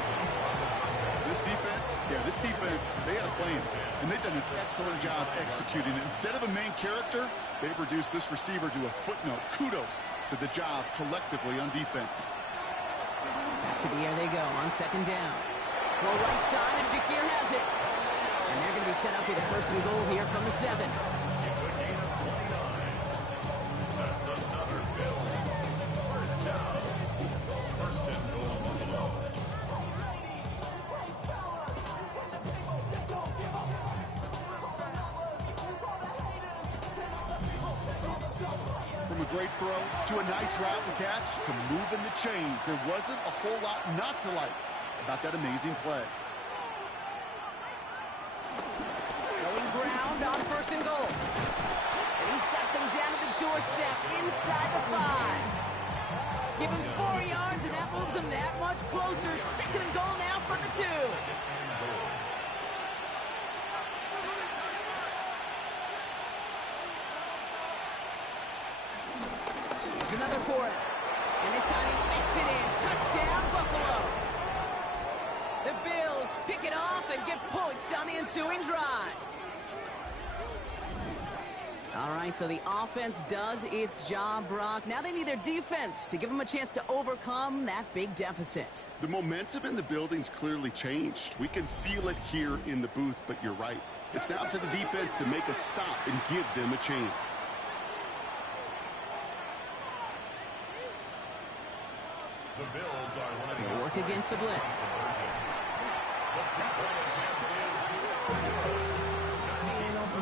This defense, they had a plan, and they've done an excellent job executing it. Instead of a main character, they've reduced this receiver to a footnote. Kudos to the job collectively on defense. Back to the air they go on second down. Go right side, and Jakir has it. And they're going to be set up with a first and goal here from the 7. It's a gain of 29. That's another Bills first down. First and goal, Buffalo. From a great throw to a nice route and catch to moving the chains, there wasn't a whole lot not to like about that amazing play. Going ground on first and goal. And he's got them down to the doorstep inside the 5. Give him 4 yards, and that moves him that much closer. Second and goal now for the 2. Here's another for it. And this time he makes it in. Touchdown, Buffalo. The Bills pick it off and get points on the ensuing drive. All right, so the offense does its job, Brock. Now they need their defense to give them a chance to overcome that big deficit. The momentum in the building's clearly changed. We can feel it here in the booth, but you're right. It's now up to the defense to make a stop and give them a chance. The Bills are one of the They work against the blitz.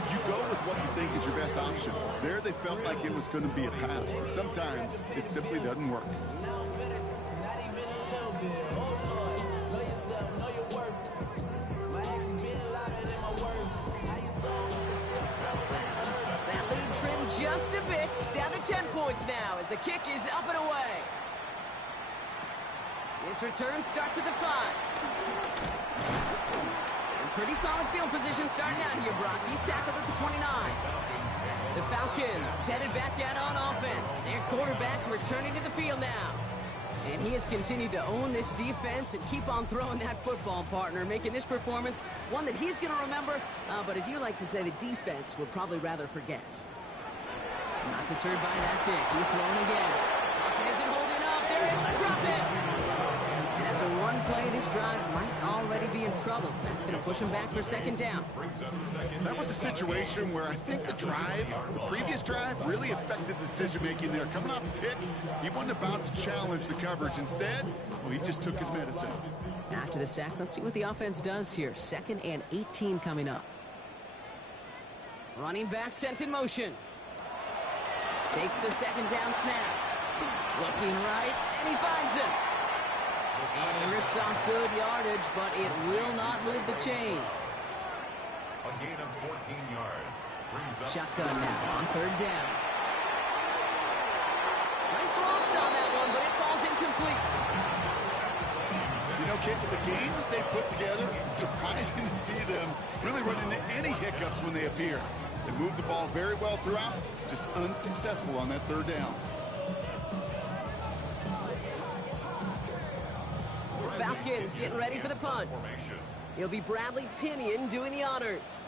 You go with what you think is your best option. There they felt like it was going to be a pass, but sometimes it simply doesn't work. That lead trimmed just a bit. Down to 10 points now as the kick is up and away. This return starts at the 5. Pretty solid field position starting out here, Brock. He's tackled at the 29. The Falcons headed back out on offense. Their quarterback returning to the field now. And he has continued to own this defense and keep on throwing that football, partner, making this performance one that he's going to remember, but as you like to say, the defense would probably rather forget. Not deterred by that pick. He's throwing again. Lockett isn't holding up. They're able to drop it. After one play, this drive might already be in trouble. That's going to push him back for second down. That was a situation where I think the previous drive, really affected the decision-making there. Coming off a pick, he wasn't about to challenge the coverage. Instead, well, he just took his medicine. After the sack, let's see what the offense does here. 2nd and 18 coming up. Running back sent in motion. Takes the second down snap. Looking right, and he finds him. And he rips off good yardage, but it will not move the chains. A gain of 14 yards. Brings up Shotgun now on 3rd down. Nice loft on that one, but it falls incomplete. You know, Kate, with the game that they put together, it's surprising to see them really run into any hiccups when they appear. They move the ball very well throughout, just unsuccessful on that 3rd down. Falcons getting ready for the punt. It'll be Bradley Pinion doing the honors.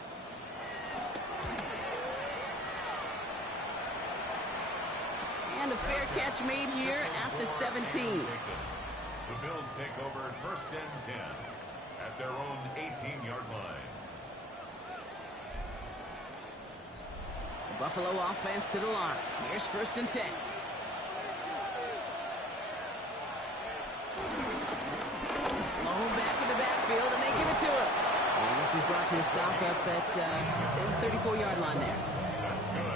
And a fair catch made here at the 17. The Bills take over 1st and 10 at their own 18-yard line. The Buffalo offense to the line. Here's 1st and 10. Back in the backfield, and they give it to him. And this is brought to a stop up at the 34-yard line there.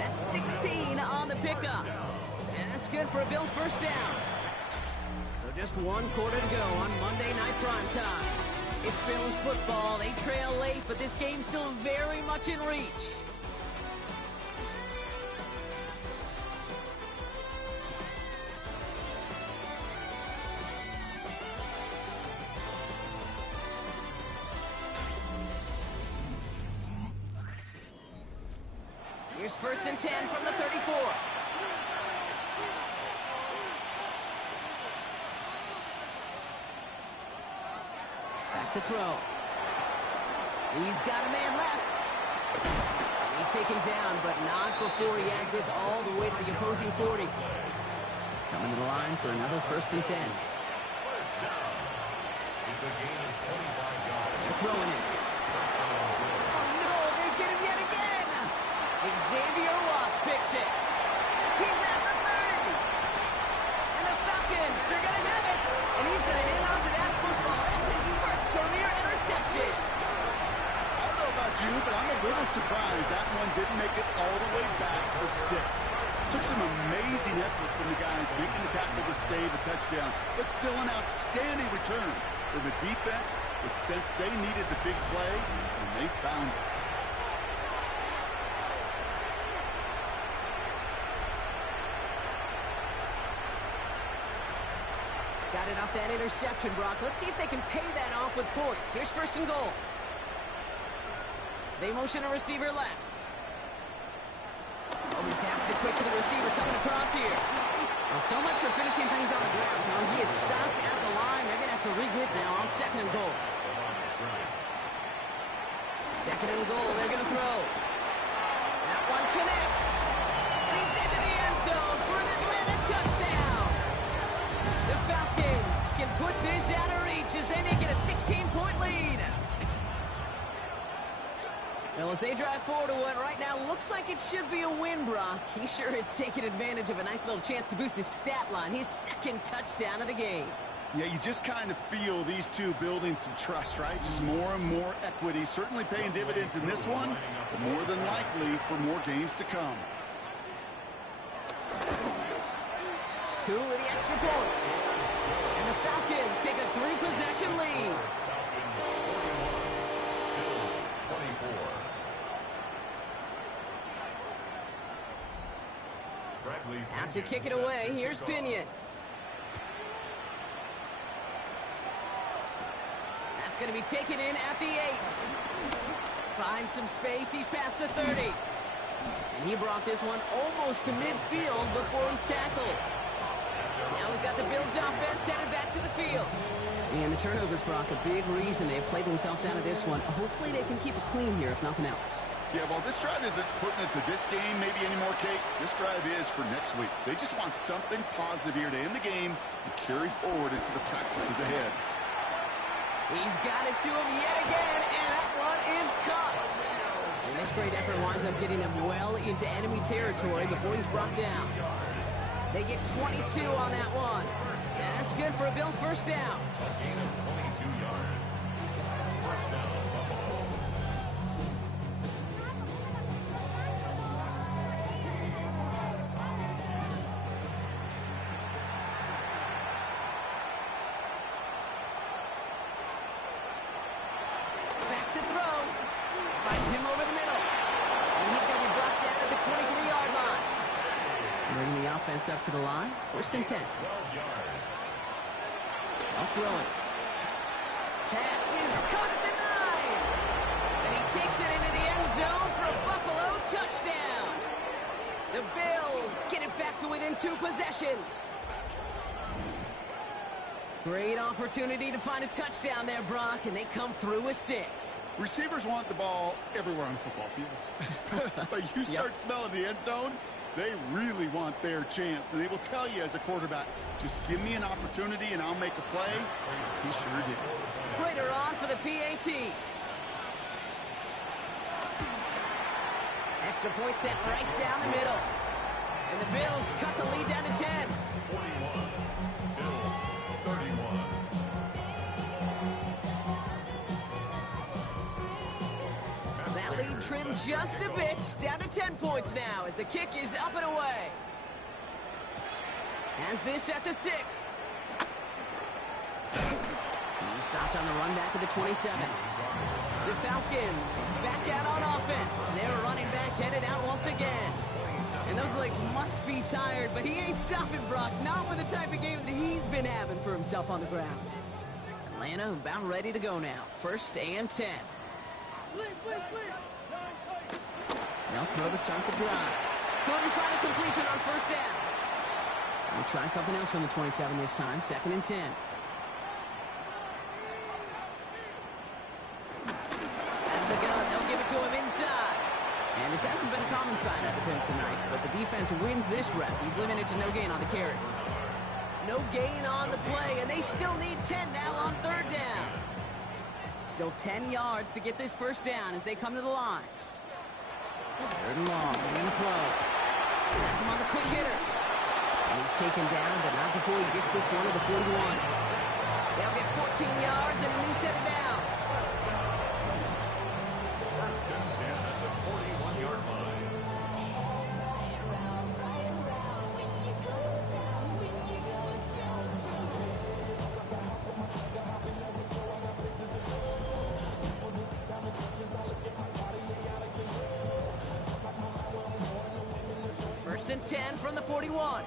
That's 16 on the pickup. And that's good for a Bills first down. So just 1 quarter to go on Monday Night Primetime. It's Bills football. They trail late, but this game's still very much in reach. Here's 1st and 10 from the 34. Back to throw. He's got a man left. He's taken down, but not before he has this all the way to the opposing 40. Coming to the line for another 1st and 10. First down. It's a gain of 25 yards. They're throwing it. Oh, no, they get him yet again. Xavier Watts picks it. He's at the 30. And the Falcons are going to have it. And he's going to hang on to that football. That's his first career interception. I don't know about you, but I'm a little surprised that one didn't make it all the way back for 6. Took some amazing effort from the guys making the tackle to save a touchdown, but still an outstanding return for the defense that sensed they needed the big play, and they found it. Got it off that interception, Brock. Let's see if they can pay that off with points. Here's 1st and goal. They motion a receiver left. Oh, he taps it quick to the receiver coming across here. Well, so much for finishing things on the ground. Now he is stopped at the line. They're going to have to regroup now on 2nd and goal. 2nd and goal. They're going to throw. That one connects. And he's into the end zone for an Atlanta touchdown. The Falcons can put this out of reach as they make it a 16-point lead. Well, as they drive forward to what right now looks like it should be a win, Brock. He sure has taken advantage of a nice little chance to boost his stat line. His 2nd touchdown of the game. Yeah, you just kind of feel these two building some trust, right? Just more and more equity. Certainly paying dividends in this one, but more than likely for more games to come. Cool with the extra point. And the Falcons take a 3-possession lead. Out to kick it away. Here's Pinion. That's going to be taken in at the 8. Finds some space. He's past the 30. And he brought this one almost to midfield before he's tackled. Now we've got the Bills offense headed back to the field. And the turnovers, Brock, a big reason they've played themselves out of this one. Hopefully they can keep it clean here, if nothing else. Yeah, well, this drive isn't putting it to this game, maybe any more, Kate. This drive is for next week. They just want something positive here to end the game and carry forward into the practices ahead. He's got it to him yet again, and that one is caught. And this great effort winds up getting him well into enemy territory before he's brought down. They get 22 on that one. And that's good for a Bills 1st down. A gain of 22 yards. 1st down, Buffalo. Back to throw. Finds him over the middle. And he's going to be brought down at the 23-yard line. Bringing the offense up to the line. 1st and 10. 12 yards. I'll throw it. Pass is caught at the 9. And he takes it into the end zone for a Buffalo touchdown. The Bills get it back to within 2 possessions. Great opportunity to find a touchdown there, Brock, and they come through with 6. Receivers want the ball everywhere on football fields. But you start smelling the end zone, they really want their chance. And they will tell you as a quarterback, just give me an opportunity and I'll make a play. He sure did. Prater on for the PAT. Extra point set right down the middle. And the Bills cut the lead down to 10. 41. Bills 31. That lead trimmed just a bit, down to 10 points now as the kick is up and away. Has this at the 6. He stopped on the run back at the 27. The Falcons back out on offense. Their running back headed out once again. And those legs must be tired, but he ain't stopping, Brock. Not with the type of game that he's been having for himself on the ground. Atlanta about ready to go now. 1st and 10. They'll throw to start the drive. Couldn't find a completion on 1st down. We'll try something else from the 27 this time. 2nd and 10. This hasn't been a common sight out of him tonight, but the defense wins this rep. He's limited to no gain on the carry. No gain on the play, and they still need 10 now on third down. Still 10 yards to get this first down as they come to the line. Third and long, and throw. That's him on the quick hitter. And he's taken down, but not before he gets this one to the 41. They'll get 14 yards and a new set of downs. First and 10 at the 41-yard line. First and 10 from the 41.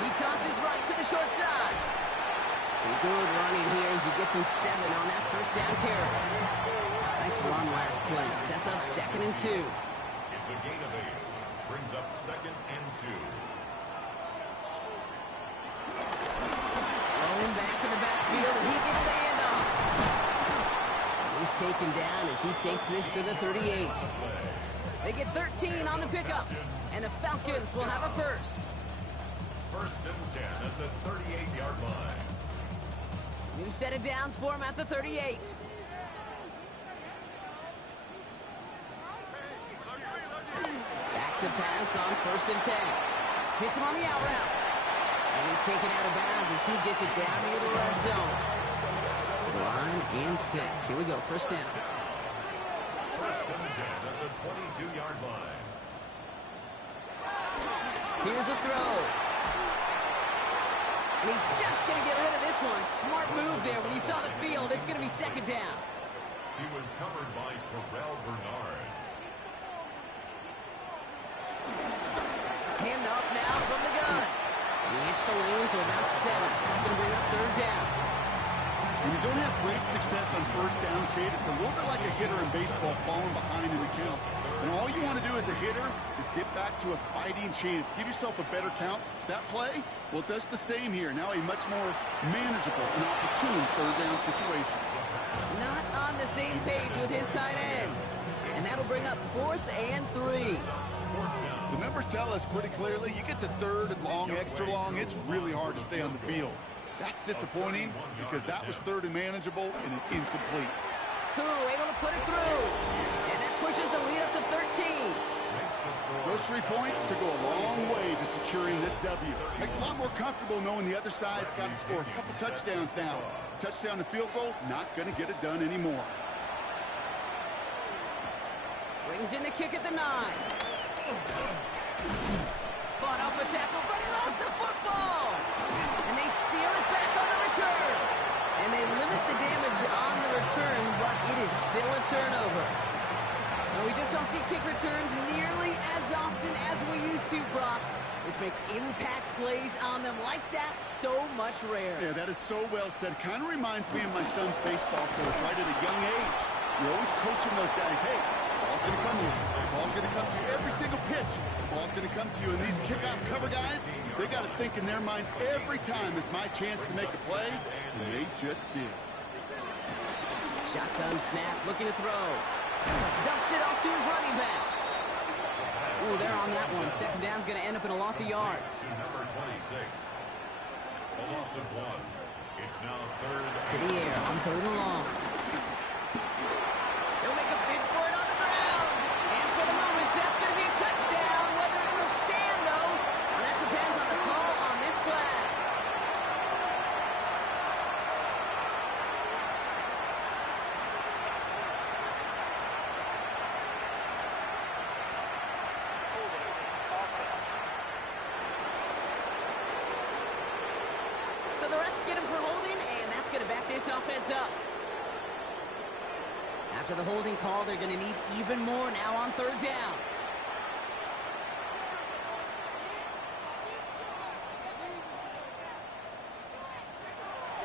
He tosses right to the short side. Some good running here as he gets him 7 on that first down carry. Nice run last play. Sets up 2nd and 2. It's a gain of 8. Brings up 2nd and 2. Rolling back in the backfield, and he gets the handoff. He's taken down as he takes this to the 38. They get 13 on the pickup, and the Falcons will have a first. First and 10 at the 38-yard line. New set of downs for him at the 38. Back to pass on first and 10. Hits him on the out route. And he's taken out of bounds as he gets it down near the red zone. To the line and set. Here we go, first down. First and 10 at the 22-yard line. Here's a throw. And he's just going to get rid of this one. Smart move there. When you saw the field, it's going to be 2nd down. He was covered by Terrell Bernard. Hand up now from the gun. He hits the lane for about 7. That's going to bring up 3rd down. When you don't have great success on first down, Kate, it's a little bit like a hitter in baseball falling behind in the count. And all you want to do as a hitter is get back to a fighting chance. Give yourself a better count. That play, well, it does the same here. Now a much more manageable and opportune 3rd down situation. Not on the same page with his tight end. And that'll bring up 4th and 3. The numbers tell us pretty clearly, you get to 3rd and long, extra long, it's really hard to stay on the field. That's disappointing because that was 3rd and manageable and incomplete. Koo able to put it through. And that pushes the lead up to 13. Those 3 points could go a long way to securing this W. Makes it a lot more comfortable knowing the other side's got to score a couple touchdowns now. Touchdown to field goals, not going to get it done anymore. Brings in the kick at the 9. Fought off a tackle, but he lost the football. And they steal it back on the return. And they limit the damage on the return, but it is still a turnover. And we just don't see kick returns nearly as often as we used to, Brock, which makes impact plays on them like that so much rarer. Yeah, that is so well said. Kind of reminds me of my son's baseball coach right at a young age. You're always coaching those guys, hey, ball's going to come to you. Ball's going to come to you every single pitch. Ball's going to come to you. And these kickoff cover guys, they got to think in their mind every time is my chance to make a play. And they just did. Shotgun snap, looking to throw. Dumps it off to his running back. Ooh, they're on that one. 2nd down's going to end up in a loss of yards. Number 26. A loss of 1. It's now 3rd. To the air on 3rd and long. They'll make a bid for it on the ground. And for the moment, that's going to be a touchdown. Whether it will stand, though, well, that depends on the call on this flag. So the refs get him for holding, and that's going to back this offense up. After the holding call, they're going to need even more now on 3rd down.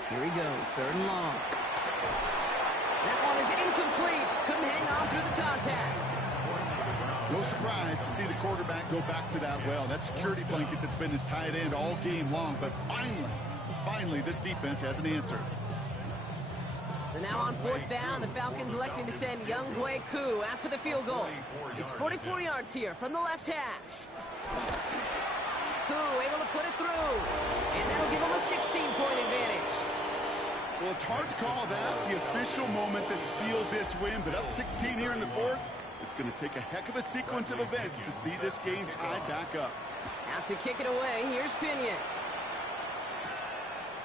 Here he goes, 3rd and long. That one is incomplete. Couldn't hang on through the contact. No surprise to see the quarterback go back to that well. That security blanket that's been his tight end all game long. But finally, this defense has an answer. So now on 4th down, the Falcons electing to send WK6 after the field goal. It's 44 yards here from the left hash. Koo able to put it through, and that'll give him a 16-point advantage. Well, it's hard to call that the official moment that sealed this win, but up 16 here in the 4th, it's going to take a heck of a sequence of events to see this game tied back up. Out to kick it away, here's Pinion.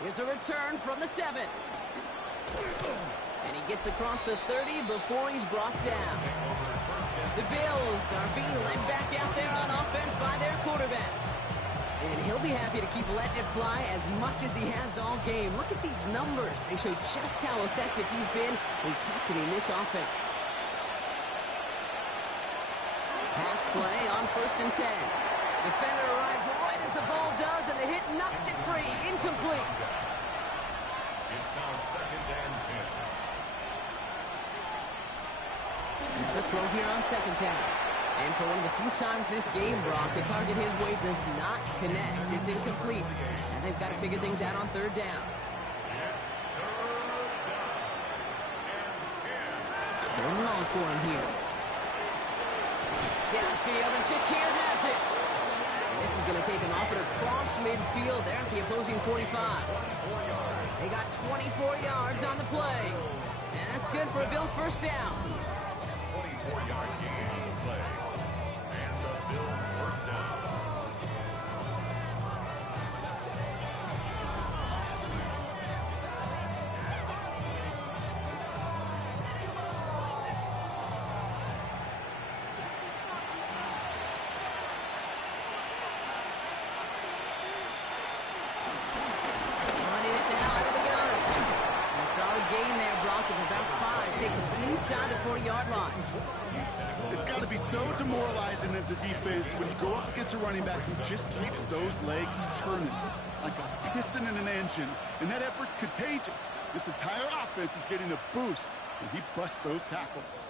Here's a return from the 7. And he gets across the 30 before he's brought down. The Bills are being led back out there on offense by their quarterback. And he'll be happy to keep letting it fly as much as he has all game. Look at these numbers. They show just how effective he's been in captaining this offense. Pass play on 1st and 10. Defender arrives right as the ball does, and the hit knocks it free. Incomplete. It's now 2nd and 10. The throw here on 2nd down. And for one of the few times this game, Brock, the target his way does not connect. It's incomplete. And they've got to figure things out on 3rd down. Third and long for him here. Downfield, and Shakir has it. And this is going to take him off and across midfield there at the opposing 45. They got 24 yards on the play. And that's good for a Bills 1st down. 24-yard gain on the play. And the Bills 1st down. Running it now out of the gun. A solid gain there, Brock, of about 5. Takes him inside the 40-yard line. It's got to be so demoralizing as a defense when you go up against a running back who just keeps those legs churning like a piston in an engine, and that effort's contagious. This entire offense is getting a boost, and he busts those tackles.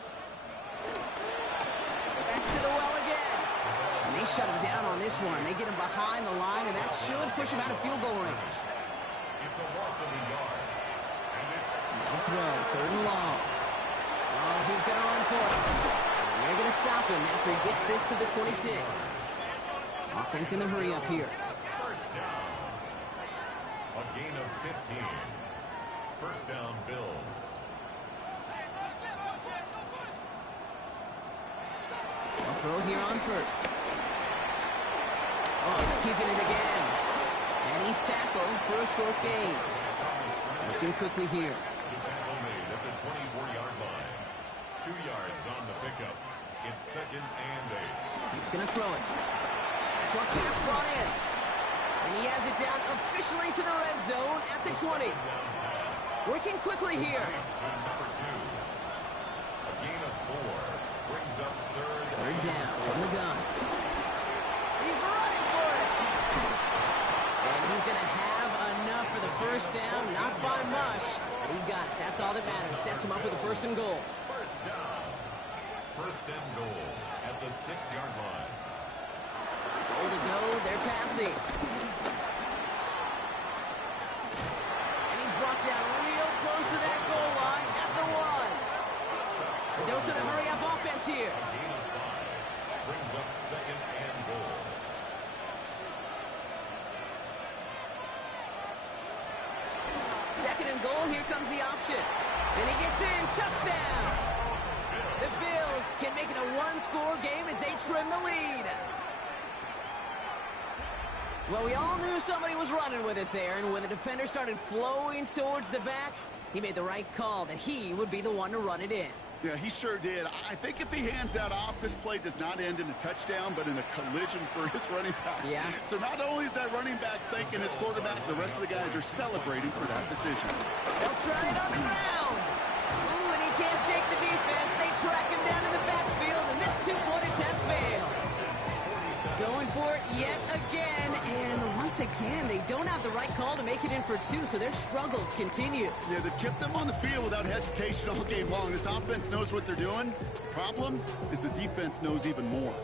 Back to the well again. And they shut him down on this one. They get him behind the line, and that should push him out of field goal range. It's a loss of a yard. And it's No throw, 3rd and long. Oh, he's going to run for it. And they're going to stop him after he gets this to the 26. Offense in the hurry up here. 1st down. A gain of 15. 1st down, Bills. A throw here on 1st. Oh, he's keeping it again. And he's tackled for a short gain. Looking quickly here. The tackle made at the 24-yard line. 2 yards on the pickup. It's 2nd and 8. He's going to throw it. Short pass brought in. And he has it down officially to the red zone at the 20. Working quickly here. To number 2. A gain of 4 brings up 3rd. 3rd down from the gun. He's running for it. And he's going to have enough for the 1st down. Not by much. But he got it. That's all that matters. Sets him up with a 1st and goal. 1st down. 1st and goal at the 6-yard line. Goal to go. They're passing. And he's brought down real close to that goal line at the 1. A dose of the hurry-up offense here. A gain of 5 brings up 2nd and goal. Second and goal, here comes the option. And he gets in, touchdown! The Bills can make it a 1-score game as they trim the lead. Well, we all knew somebody was running with it there, and when the defender started flowing towards the back, he made the right call that he would be the one to run it in. Yeah, he sure did. I think if he hands that off, this play does not end in a touchdown, but in a collision for his running back. Yeah. So not only is that running back thanking his quarterback, the rest of the guys are celebrating for that decision. They'll try it on the ground. Ooh, and he can't shake the defense. They track him down in the backfield, and this 2-point attempt fails. Going for it yet again, and once again, they don't have the right call to make it in for 2, so their struggles continue. Yeah, they've kept them on the field without hesitation all game long. This offense knows what they're doing. The problem is the defense knows even more.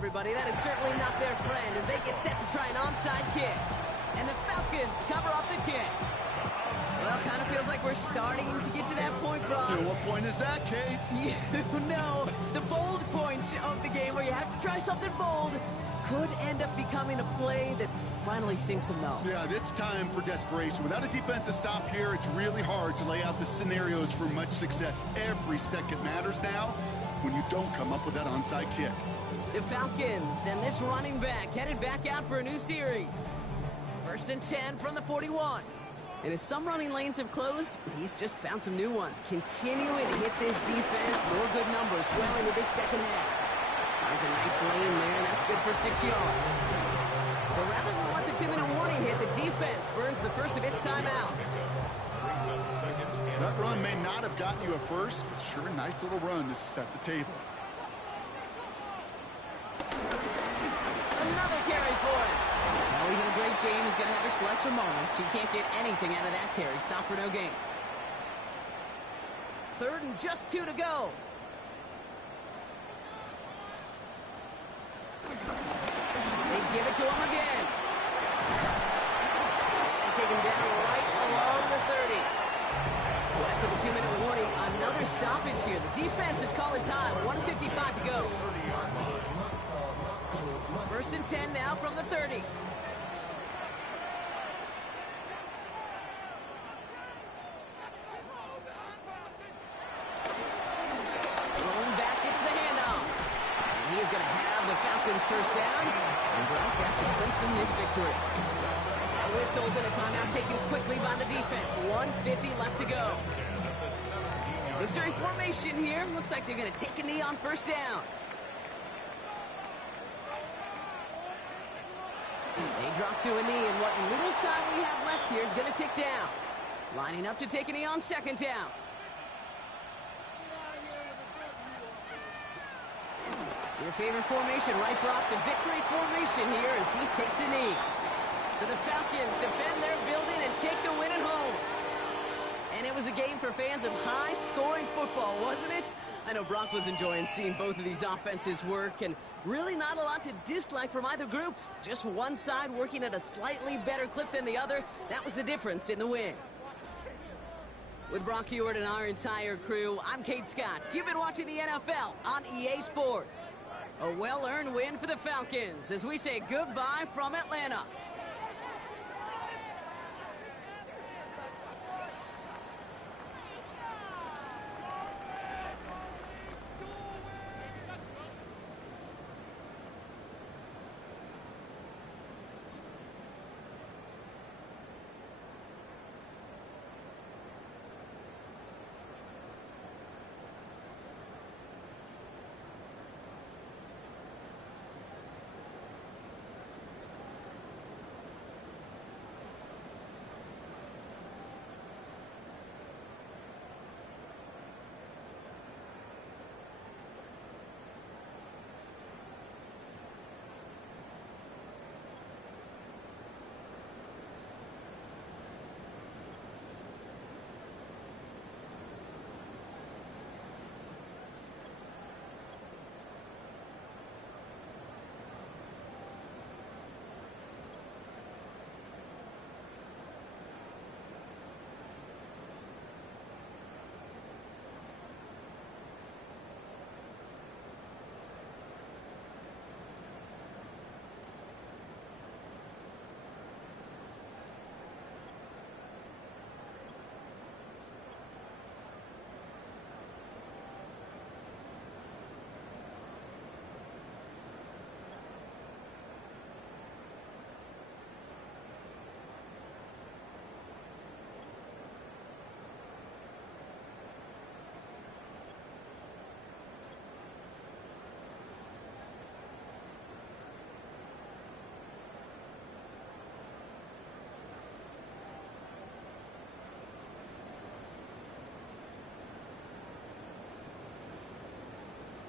everybody. That is certainly not their friend as they get set to try an onside kick. And the Falcons cover up the kick. Well, kind of feels like we're starting to get to that point, Brock. And what point is that, Kate? You know, the bold point of the game where you have to try something bold could end up becoming a play that finally sinks them, though. Yeah, it's time for desperation. Without a defensive stop here, it's really hard to lay out the scenarios for much success. Every second matters now when you don't come up with that onside kick. The Falcons and this running back headed back out for a new series. 1st and 10 from the 41. And as some running lanes have closed, he's just found some new ones. Continuing to hit this defense, more good numbers well into this second half. Finds a nice lane there, and that's good for 6 yards. So rather than let the 2-minute warning hit, the defense burns the first of its timeouts. That run may not have gotten you a first, but sure a nice little run to set the table. Another carry for him. Well, even a great game is going to have its lesser moments. You can't get anything out of that carry. Stop for no gain. 3rd and just 2 to go. They give it to him again. And take him down right along the 30. So after the 2-minute warning, another stoppage here. The defense is calling time. 1:55 to go. 1st and 10 now from the 30. Thrown back, gets the handoff. And he is going to have the Falcons first down. And Brock actually clinched them this victory. Now whistles and a timeout taken quickly by the defense. 1:50 left to go. Victory formation here. Looks like they're going to take a knee on first down. They drop to a knee, and what little time we have left here is going to tick down. Lining up to take a knee on 2nd down. Your favorite formation, right, Brock? The victory formation here as he takes a knee. So the Falcons defend their building and take the win at home. And it was a game for fans of high-scoring football, wasn't it? I know Brock was enjoying seeing both of these offenses work, and really not a lot to dislike from either group. Just one side working at a slightly better clip than the other. That was the difference in the win. With Brock Heward and our entire crew, I'm Kate Scott. You've been watching the NFL on EA Sports. A well-earned win for the Falcons as we say goodbye from Atlanta.